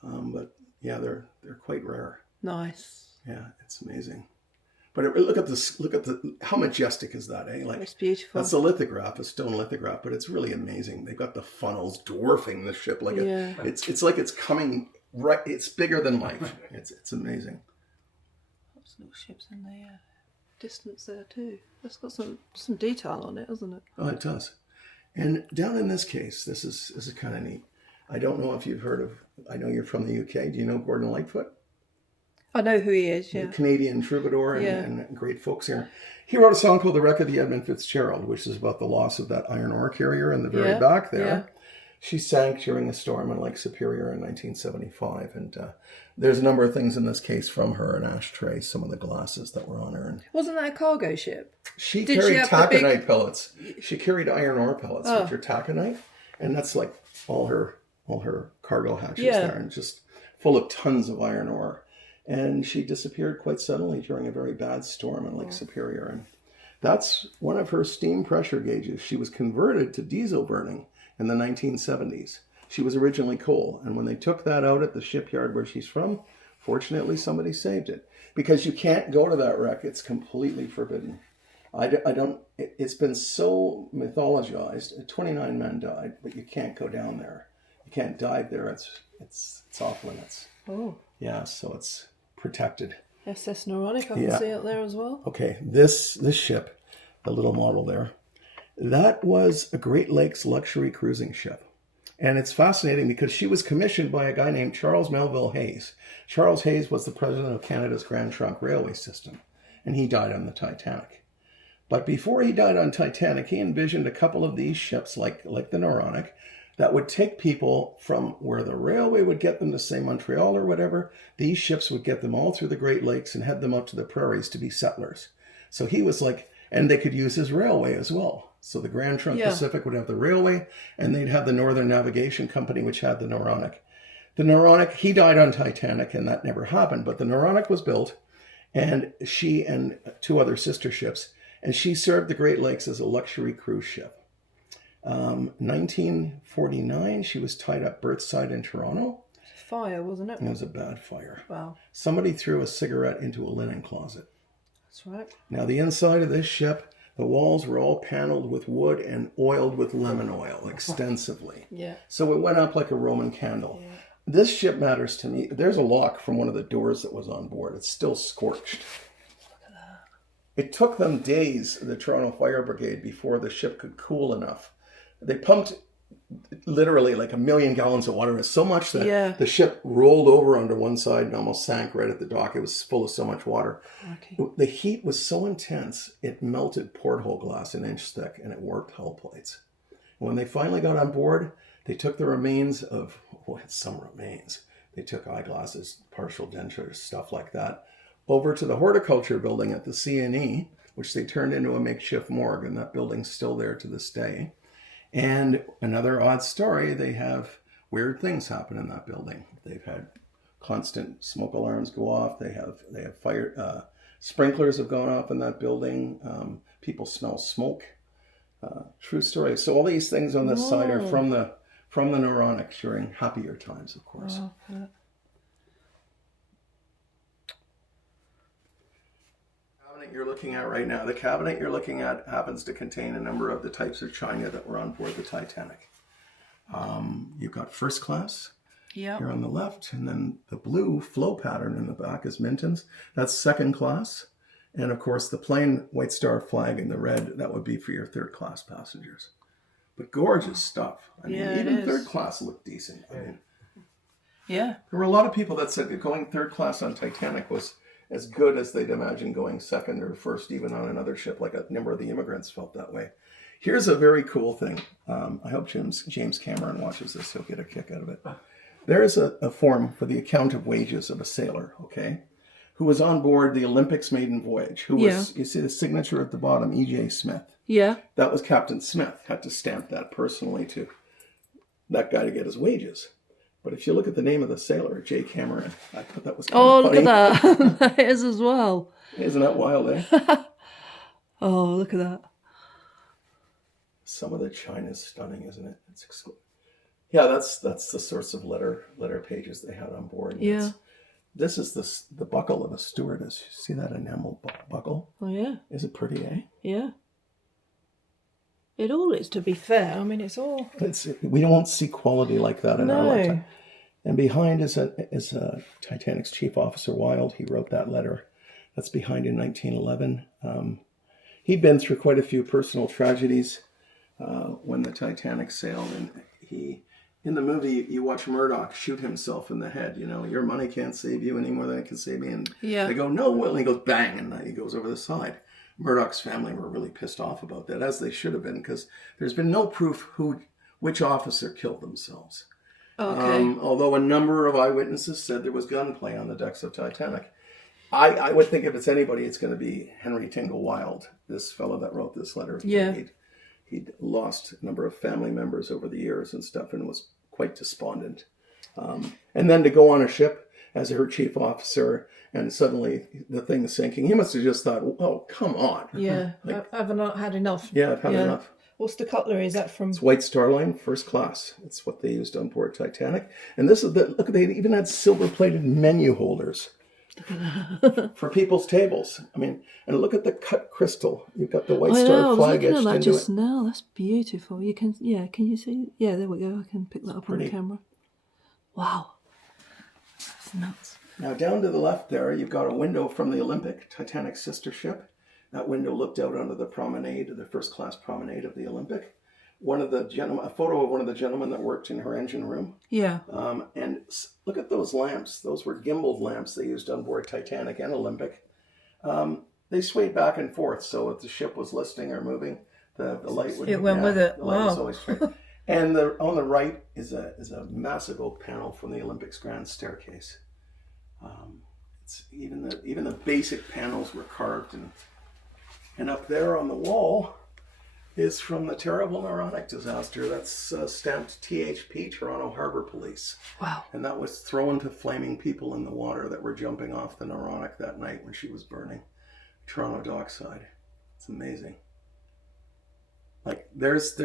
But yeah, they're quite rare. Nice. Yeah, it's amazing. But look at this! How majestic is that? Eh? It's beautiful. That's a lithograph, a stone lithograph, but it's really amazing. They've got the funnels dwarfing the ship it's like it's coming right. It's bigger than life. It's amazing. Lots of little ships in the distance there too. That's got some detail on it, hasn't it? Oh, it does. And down in this case, this is kind of neat. I don't know if you've heard of. I know you're from the UK. Do you know Gordon Lightfoot? I know who he is, yeah. Canadian troubadour and great folk singer. He wrote a song called The Wreck of the Edmund Fitzgerald, which is about the loss of that iron ore carrier in the very back there. Yeah. She sank during a storm on Lake Superior in 1975. And there's a number of things in this case from her, an ashtray, some of the glasses that were on her. And wasn't that a cargo ship? She carried taconite pellets. She carried iron ore pellets, which are taconite. And that's like all her cargo hatches there, and just full of tons of iron ore. And she disappeared quite suddenly during a very bad storm on Lake Superior. And That's one of her steam pressure gauges. She was converted to diesel burning in the 1970s. She was originally coal. And when they took that out at the shipyard where she's from, fortunately somebody saved it. Because you can't go to that wreck. It's completely forbidden. It's been so mythologized. 29 men died, but you can't go down there. You can't dive there. It's off limits. Oh. Yeah, so it's protected. SS Noronic, I can see it there as well. Okay, this ship, the little model there, that was a Great Lakes luxury cruising ship. And it's fascinating because she was commissioned by a guy named Charles Melville Hayes. Charles Hayes was the president of Canada's Grand Trunk Railway System, and he died on the Titanic. But before he died on Titanic, he envisioned a couple of these ships, like the Noronic, that would take people from where the railway would get them to, say, Montreal or whatever. These ships would get them all through the Great Lakes and head them out to the prairies to be settlers. So he was like, and they could use his railway as well. So the Grand Trunk Pacific would have the railway, and they'd have the Northern Navigation Company, which had the Noronic. The Noronic, he died on Titanic, and that never happened. But the Noronic was built, and she and two other sister ships, and she served the Great Lakes as a luxury cruise ship. 1949, she was tied up berthside in Toronto. Fire, wasn't it? It was a bad fire. Wow. Somebody threw a cigarette into a linen closet. That's right. Now, the inside of this ship, the walls were all paneled with wood and oiled with lemon oil extensively. Yeah. So it went up like a Roman candle. Yeah. This ship matters to me. There's a lock from one of the doors that was on board. It's still scorched. Look at that. It took them days, the Toronto Fire Brigade, before the ship could cool enough. They pumped literally like 1 million gallons of water. It was so much that the ship rolled over onto one side and almost sank right at the dock. It was full of so much water. Okay. The heat was so intense, it melted porthole glass an inch thick, and it warped hull plates. And when they finally got on board, they took the remains of, some remains. They took eyeglasses, partial dentures, stuff like that, over to the horticulture building at the CNE, which they turned into a makeshift morgue, and that building's still there to this day. And another odd story, they have weird things happen in that building. They've had constant smoke alarms go off. They have fire, sprinklers have gone off in that building. People smell smoke. True story. So all these things on this side are from the Noronic during happier times, of course. Yeah. You're looking at right now. The cabinet you're looking at happens to contain a number of the types of china that were on board the Titanic. You've got first class here on the left, and then the blue flow pattern in the back is Minton's. That's second class. And of course, the plain White Star flag in the red, that would be for your third class passengers. But gorgeous stuff. I mean, even third class looked decent. I mean, there were a lot of people that said that going third class on Titanic was as good as they'd imagine going second or first, even on another ship. Like a number of the immigrants felt that way. Here's a very cool thing. I hope James Cameron watches this. He'll get a kick out of it. There is a form for the account of wages of a sailor, who was on board the Olympics maiden voyage, who was, you see the signature at the bottom, E.J. Smith. Yeah. That was Captain Smith. Had to stamp that personally to that guy to get his wages. But if you look at the name of the sailor, J. Cameron, I thought that was kind of funny. Look at that. That is as well. Isn't that wild, eh? Oh, look at that. Some of the china's stunning, isn't it? It's yeah, that's the sorts of letter pages they had on board. Yeah. This is the buckle of a stewardess. See that enamel buckle? Oh, yeah. Is it pretty, eh? Yeah. It all is, to be fair. I mean, it's all... We don't see quality like that in our lifetime. And behind is Titanic's Chief Officer Wilde. He wrote that letter. That's behind in 1911. He'd been through quite a few personal tragedies when the Titanic sailed. And in the movie, you watch Murdoch shoot himself in the head. You know, your money can't save you any more than it can save me. And they go, no, well, and he goes, bang, and he goes over the side. Murdoch's family were really pissed off about that, as they should have been, because there's been no proof which officer killed themselves. Okay. Although a number of eyewitnesses said there was gunplay on the decks of Titanic. I would think if it's anybody, it's going to be Henry Tingle Wilde, this fellow that wrote this letter. Yeah. He'd lost a number of family members over the years and stuff and was quite despondent. And then to go on a ship as her chief officer, and suddenly the thing's sinking. He must have just thought, oh, come on. Yeah, I've not had enough. Yeah, I've had enough. What's the cutlery? Is that from? It's White Star Line, first class. It's what they used on board Titanic. And this is look, they even had silver-plated menu holders for people's tables. I mean, and look at the cut crystal. You've got the White Star flag etched into just it. now. That's beautiful. You can, can you see? Yeah, there we go. I can pick that up on the camera. Wow. That's nuts. Now, down to the left there, you've got a window from the Olympic, Titanic's sister ship. That window looked out onto the promenade, the first-class promenade of the Olympic. A photo of one of the gentlemen that worked in her engine room. Yeah. And look at those lamps. Those were gimbaled lamps they used on board Titanic and Olympic. They swayed back and forth, so if the ship was listing or moving, the light would. It went with it. The light was always straight. And on the right is a massive oak panel from the Olympic's grand staircase. It's even the basic panels were carved, and up there on the wall is from the terrible Noronic disaster. That's stamped THP, Toronto Harbour Police. Wow. And that was thrown to flaming people in the water that were jumping off the Noronic that night when she was burning Toronto dockside. It's amazing. Like there's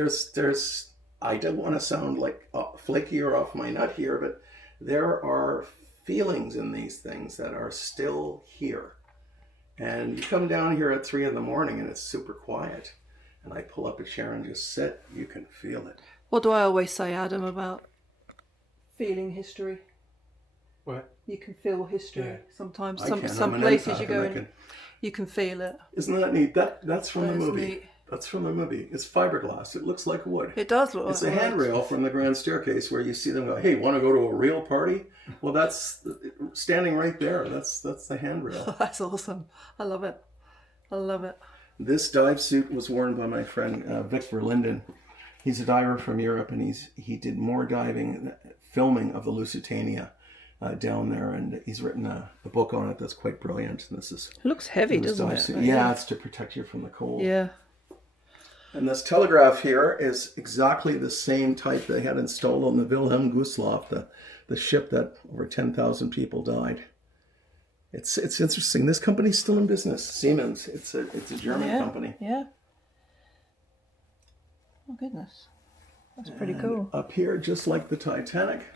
I don't want to sound like flaky or off my nut here, but there are feelings in these things that are still here. And you come down here at 3 a.m. and it's super quiet. And I pull up a chair and just sit. You can feel it. What do I always say, Adam, about feeling history? What? You can feel history. Yeah. Sometimes I can. some I'm an places empath you go and in, you can feel it. Isn't that neat? That's from the That is movie. neat. That's from the movie. It's fiberglass. It looks like wood. It does look It's like a handrail from the grand staircase where you see them go, hey, want to go to a real party? Well, that's standing right there. That's the handrail. That's awesome. I love it. I love it. This dive suit was worn by my friend Vic Verlinden. He's a diver from Europe, and he did more diving, filming of the Lusitania down there, and he's written a book on it that's quite brilliant. And this is It looks heavy, doesn't it? Suit. Yeah, it's to protect you from the cold. Yeah. And this telegraph here is exactly the same type they had installed on the Wilhelm Gustloff, the ship that over 10,000 people died. It's interesting. This company's still in business. Siemens. It's a German company. Yeah. Oh goodness, that's pretty cool. Up here, just like the Titanic,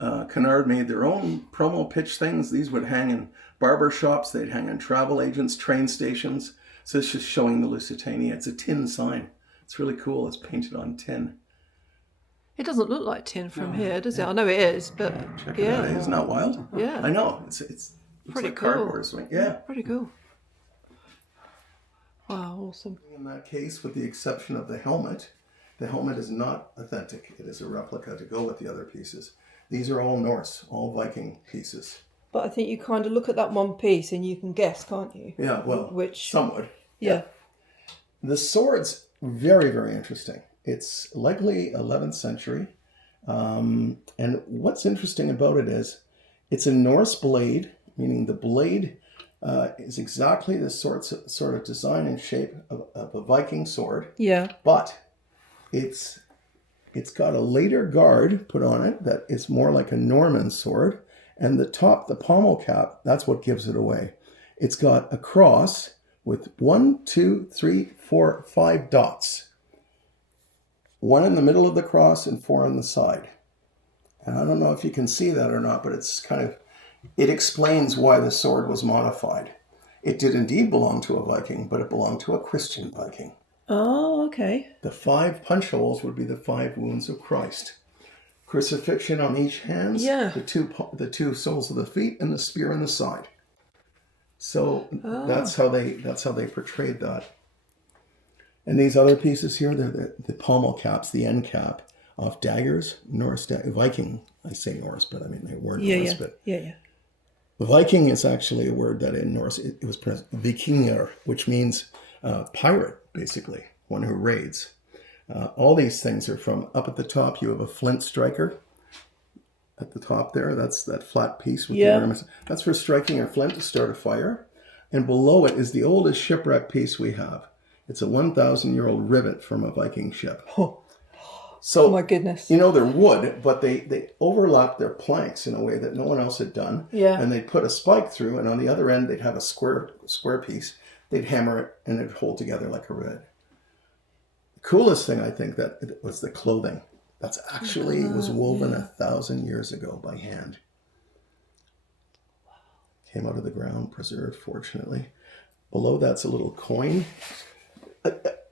Cunard made their own promo pitch things. These would hang in barber shops. They'd hang in travel agents, train stations. So it's just showing the Lusitania. It's a tin sign. It's really cool. It's painted on tin. It doesn't look like tin from here, does it? I know it is, but Check it out. Isn't that wild? Yeah. I know. It's pretty like cool. cardboard or something. Yeah. Pretty cool. Wow, awesome. In that case, with the exception of the helmet is not authentic. It is a replica to go with the other pieces. These are all Norse, all Viking pieces. But I think you kind of look at that one piece and you can guess, can't you? Yeah, well, somewhat. Yeah. The sword's very, very interesting. It's likely 11th century. And what's interesting about it is it's a Norse blade, meaning the blade is exactly the sort of design and shape of a Viking sword. Yeah. But it's got a later guard put on it that is more like a Norman sword. And the top, the pommel cap, that's what gives it away. It's got a cross with 1, 2, 3, 4, 5 dots. 1 in the middle of the cross and 4 on the side. And I don't know if you can see that or not, but it explains why the sword was modified. It did indeed belong to a Viking, but it belonged to a Christian Viking. Oh, okay. The 5 punch holes would be the 5 wounds of Christ. Crucifixion on each hand, the two soles of the feet, and the spear in the side. So that's how they portrayed that. And these other pieces here, they're the pommel caps, the end cap off daggers, Viking. I say Norse, but I mean they weren't Norse. But Viking is actually a word that in Norse it was pronounced Vikinger, which means pirate, basically, one who raids. All these things are from up at the top. You have a flint striker at the top there. That's that flat piece with the arms. That's for striking a flint to start a fire. And below it is the oldest shipwreck piece we have. It's a 1,000-year-old rivet from a Viking ship. So, oh my goodness. they're wood, but they overlapped their planks in a way that no one else had done. Yeah. And they'd put a spike through, and on the other end, they'd have a square piece. They'd hammer it, and it'd hold together like a red. The coolest thing, I think, that it was the clothing. That's actually was woven 1,000 years ago by hand. Came out of the ground, preserved, fortunately. Below that's a little coin.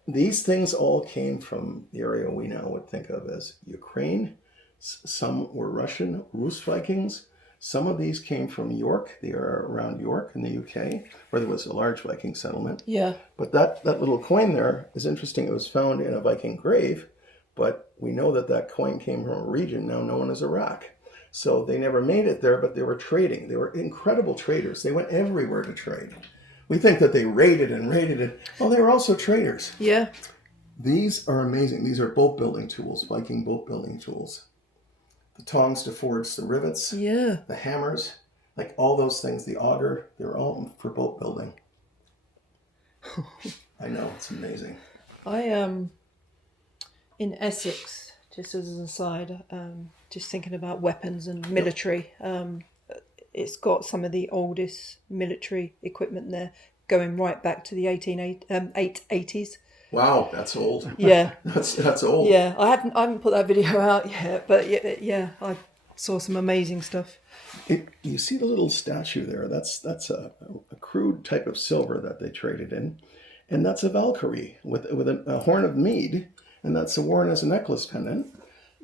These things all came from the area we now would think of as Ukraine. Some were Russian, Rus Vikings. Some of these came from York. They are around York in the UK, where there was a large Viking settlement. Yeah. But that little coin there is interesting. It was found in a Viking grave, but we know that coin came from a region now known as Iraq. So they never made it there, but they were trading. They were incredible traders. They went everywhere to trade. We think that they raided and raided it. Oh, they were also traders. Yeah. These are amazing. These are boat building tools, Viking boat building tools. The tongs to forge the rivets. Yeah. The hammers, like all those things, the auger, they're all for boat building. I know, it's amazing. I in Essex, just as an aside, just thinking about weapons and military, it's got some of the oldest military equipment there, going right back to the 880s. Wow, that's old. Yeah. that's old. Yeah, I haven't put that video out yet, but yeah, I saw some amazing stuff. You see the little statue there? That's a crude type of silver that they traded in, and that's a Valkyrie with a horn of mead, and that's worn as a necklace pendant.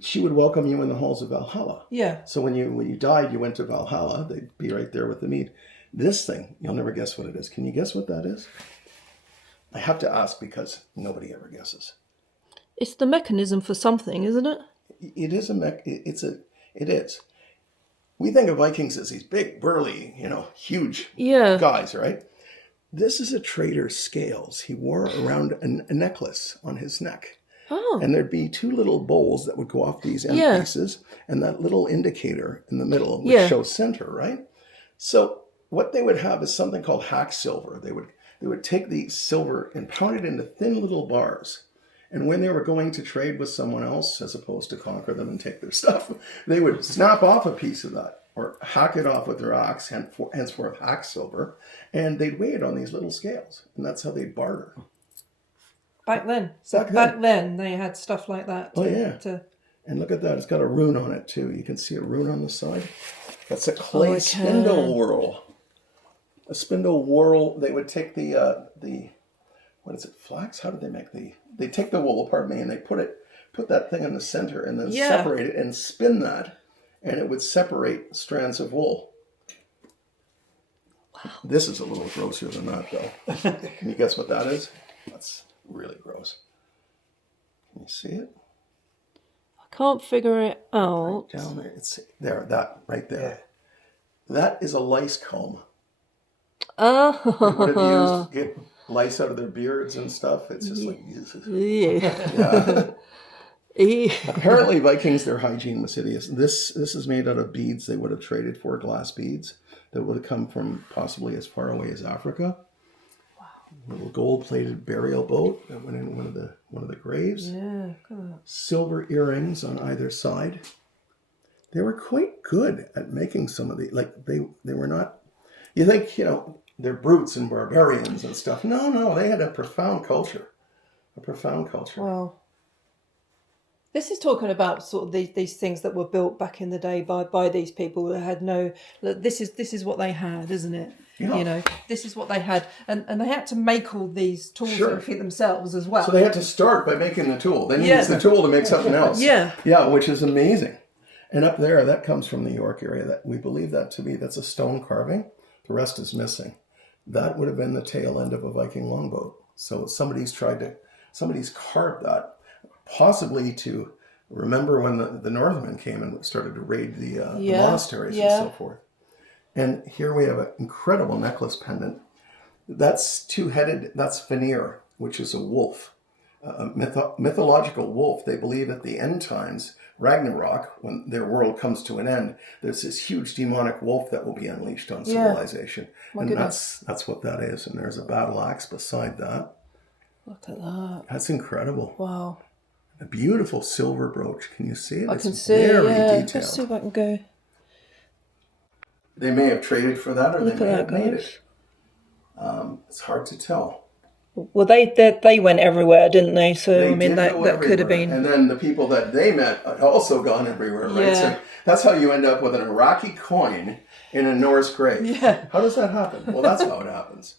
She would welcome you in the halls of Valhalla. Yeah. So when you died, you went to Valhalla. They'd be right there with the mead. This thing, you'll never guess what it is. Can you guess what that is? I have to ask because nobody ever guesses. It's the mechanism for something, isn't it? It is it is. We think of Vikings as these big, burly, huge guys, right? This is a trader's scales. He wore around a necklace on his neck. Oh. And there'd be two little bowls that would go off these end pieces, and that little indicator in the middle would show center, right? So what they would have is something called hack silver. They would take the silver and pound it into thin little bars. And when they were going to trade with someone else, as opposed to conquer them and take their stuff, they would snap off a piece of that or hack it off with their axe, henceforth hack silver, and they'd weigh it on these little scales. And that's how they'd barter. Back then. So back then they had stuff like that. And look at that. It's got a rune on it too. You can see a rune on the side. That's a clay spindle whorl. A spindle whorl. They would take the what is it, flax? How did they make they take the wool, and they put that thing in the center and then separate it and spin that, and it would separate strands of wool. Wow. This is a little grosser than that though. Can you guess what that is? That's really gross. Can you see it? I can't figure it out. Right down there. It's there, that right there. Yeah. That is a lice comb. Oh. They would have used to get lice out of their beards and stuff. It's just like, Apparently Vikings, their hygiene was hideous. This is made out of beads they would have traded for, glass beads that would have come from possibly as far away as Africa. Little gold-plated burial boat that went in one of the graves. Yeah, God. Silver earrings on either side. They were quite good at making some of these. Like they were not. You think they're brutes and barbarians and stuff. No, they had a profound culture. Wow. This is talking about sort of these things that were built back in the day by these people that had no. This is what they had, isn't it? Yeah. This is what they had, and they had to make all these tools for themselves as well. So they had to start by making the tool. Then use the tool to make something else. Yeah, which is amazing. And up there, that comes from the York area. That we believe that's a stone carving. The rest is missing. That would have been the tail end of a Viking longboat. So somebody's carved that, possibly to remember when the Northmen came and started to raid the monasteries and so forth. And here we have an incredible necklace pendant. That's two-headed, that's Vanir, which is a wolf, a mythological wolf. They believe at the end times, Ragnarok, when their world comes to an end, there's this huge demonic wolf that will be unleashed on civilization. And that's what that is. And there's a battle axe beside that. Look at that. That's incredible. Wow. A beautiful silver brooch. Can you see it? I it's can see, very yeah. detailed. Let's see if I can go. They may have traded for that, or Look they may at have that, made guys. it. It's hard to tell. Well, they went everywhere, didn't they? So They I mean, did go that could have everywhere. been. And then the people that they met had also gone everywhere, right? Yeah. So that's how you end up with an Iraqi coin in a Norse grave. Yeah. How does that happen? Well, that's how it happens.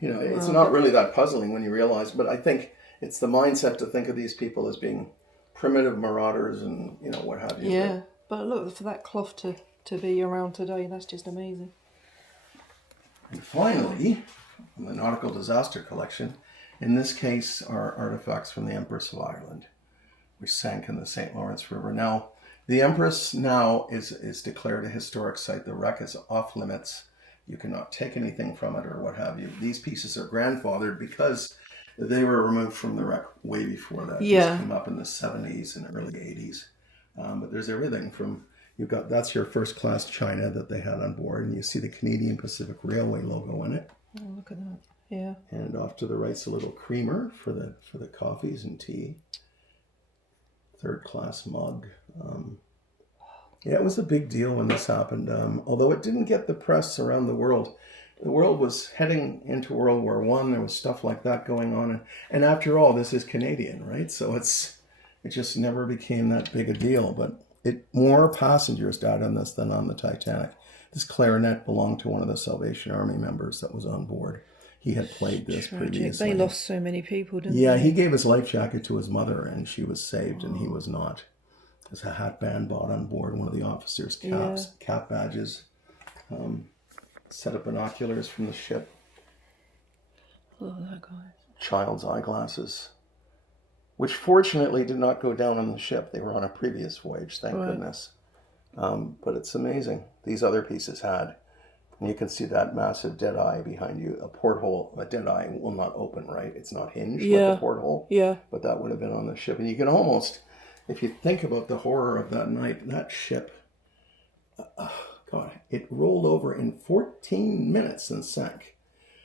You know, it's not really that puzzling when you realize, but I think it's the mindset to think of these people as being primitive marauders and, you know, what have you. Yeah, but look, for that cloth to be around today, that's just amazing. And finally, from the Nautical Disaster Collection, in this case are artifacts from the Empress of Ireland, which sank in the St. Lawrence River. Now, the Empress now is declared a historic site. The wreck is off limits. You cannot take anything from it or what have you. These pieces are grandfathered because they were removed from the wreck way before that. Yeah. These came up in the 70s and early 80s. But there's everything from, that's your first class china that they had on board, and you see the Canadian Pacific Railway logo in it. Oh, look at that. Yeah. And off to the right's a little creamer for the coffees and tea. Third class mug. Yeah, it was a big deal when this happened. Although it didn't get the press around the world. The world was heading into World War I. There was stuff like that going on. And after all, this is Canadian, right? So it just never became that big a deal. But more passengers died on this than on the Titanic. This clarinet belonged to one of the Salvation Army members that was on board. He had played this previously. They lost so many people, didn't they? Yeah, he gave his life jacket to his mother, and she was saved, and he was not. There's a hat band bought on board, one of the officers' caps, cap badges, set of binoculars from the ship. Look at that, guys. Child's eyeglasses, which fortunately did not go down on the ship. They were on a previous voyage, thank goodness. But it's amazing. These other pieces had. And you can see that massive dead eye behind you. A porthole, a dead eye will not open, right? It's not hinged like a porthole. Yeah. But that would have been on the ship. And you can almost, if you think about the horror of that night, that ship, God, it rolled over in 14 minutes and sank.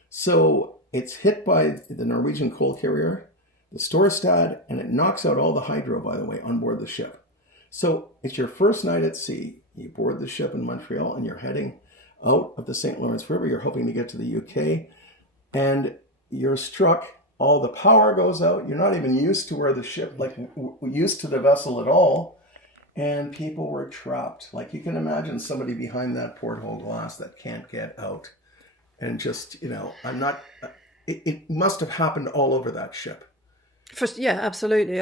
So it's hit by the Norwegian coal carrier, the Storstad, and it knocks out all the hydro, by the way, on board the ship. So it's your first night at sea. You board the ship in Montreal and you're heading out of the St. Lawrence River. You're hoping to get to the UK, and you're struck. All the power goes out. You're not even used to where the ship, used to the vessel at all, and people were trapped. Like, you can imagine somebody behind that porthole glass that can't get out, and just, it must have happened all over that ship. Yeah, absolutely.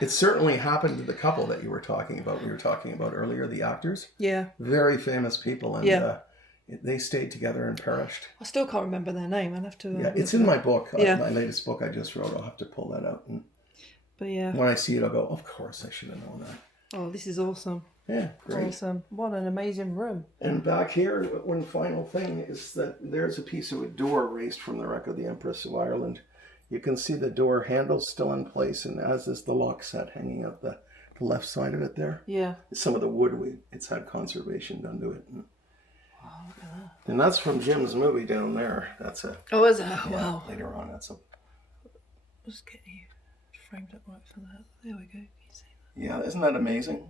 It certainly happened to the couple that we were talking about earlier, the actors. Yeah. Very famous people, and they stayed together and perished. I still can't remember their name. I'll have to... Yeah, it's in my book. My latest book I just wrote. I'll have to pull that out. But yeah. When I see it, I'll go, of course, I should have known that. Oh, this is awesome. Yeah, great. Awesome. What an amazing room. And back here, one final thing is that there's a piece of a door raised from the wreck of the Empress of Ireland. You can see the door handle still in place, and as is the lock set hanging out the left side of it there. Yeah. Some of the wood, it's had conservation done to it. Wow, look at that. And that's from Jim's movie down there. That's a... Oh, is it? Yeah, Wow. later on, that's a... Just get you framed up right for that. There we go. Can you see that? Yeah, isn't that amazing?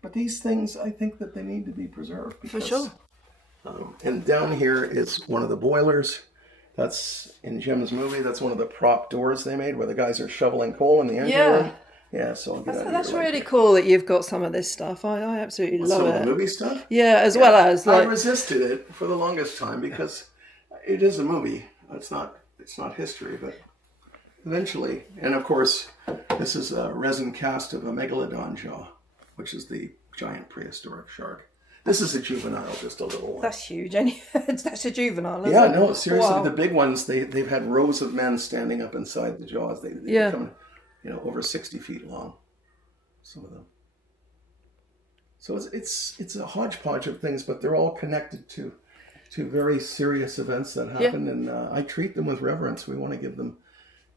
But these things, I think that they need to be preserved. Because, for sure. And down here is one of the boilers. That's in Jim's movie. That's one of the prop doors they made where the guys are shoveling coal in the engine room. Yeah, so I'll get that's really cool that you've got some of this stuff. I absolutely love it. Some movie stuff? Yeah, as well as I resisted it for the longest time because it is a movie. It's not history, but eventually. And of course, this is a resin cast of a megalodon jaw, which is the giant prehistoric shark. This is a juvenile, just a little one. That's huge. That's a juvenile, isn't it? No, seriously. Wow. The big ones, they've had rows of men standing up inside the jaws. They become, over 60 feet long, some of them. So it's a hodgepodge of things, but they're all connected to very serious events that happen, and I treat them with reverence. We want to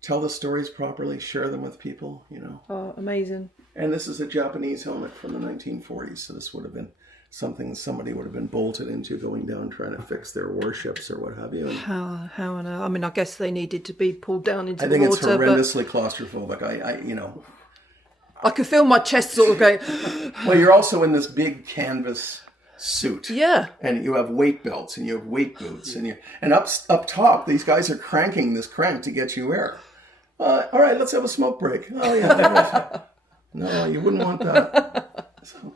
tell the stories properly, share them with people, Oh, amazing. And this is a Japanese helmet from the 1940s, so this would have been something somebody would have been bolted into going down trying to fix their warships or what have you. And how on earth? I mean, I guess they needed to be pulled down into the water. I think it's horrendously claustrophobic. I could feel my chest sort of going. Well, you're also in this big canvas suit. Yeah. And you have weight belts and you have weight boots and up top these guys are cranking this crank to get you air. All right, let's have a smoke break. Oh yeah. No, you wouldn't want that. So.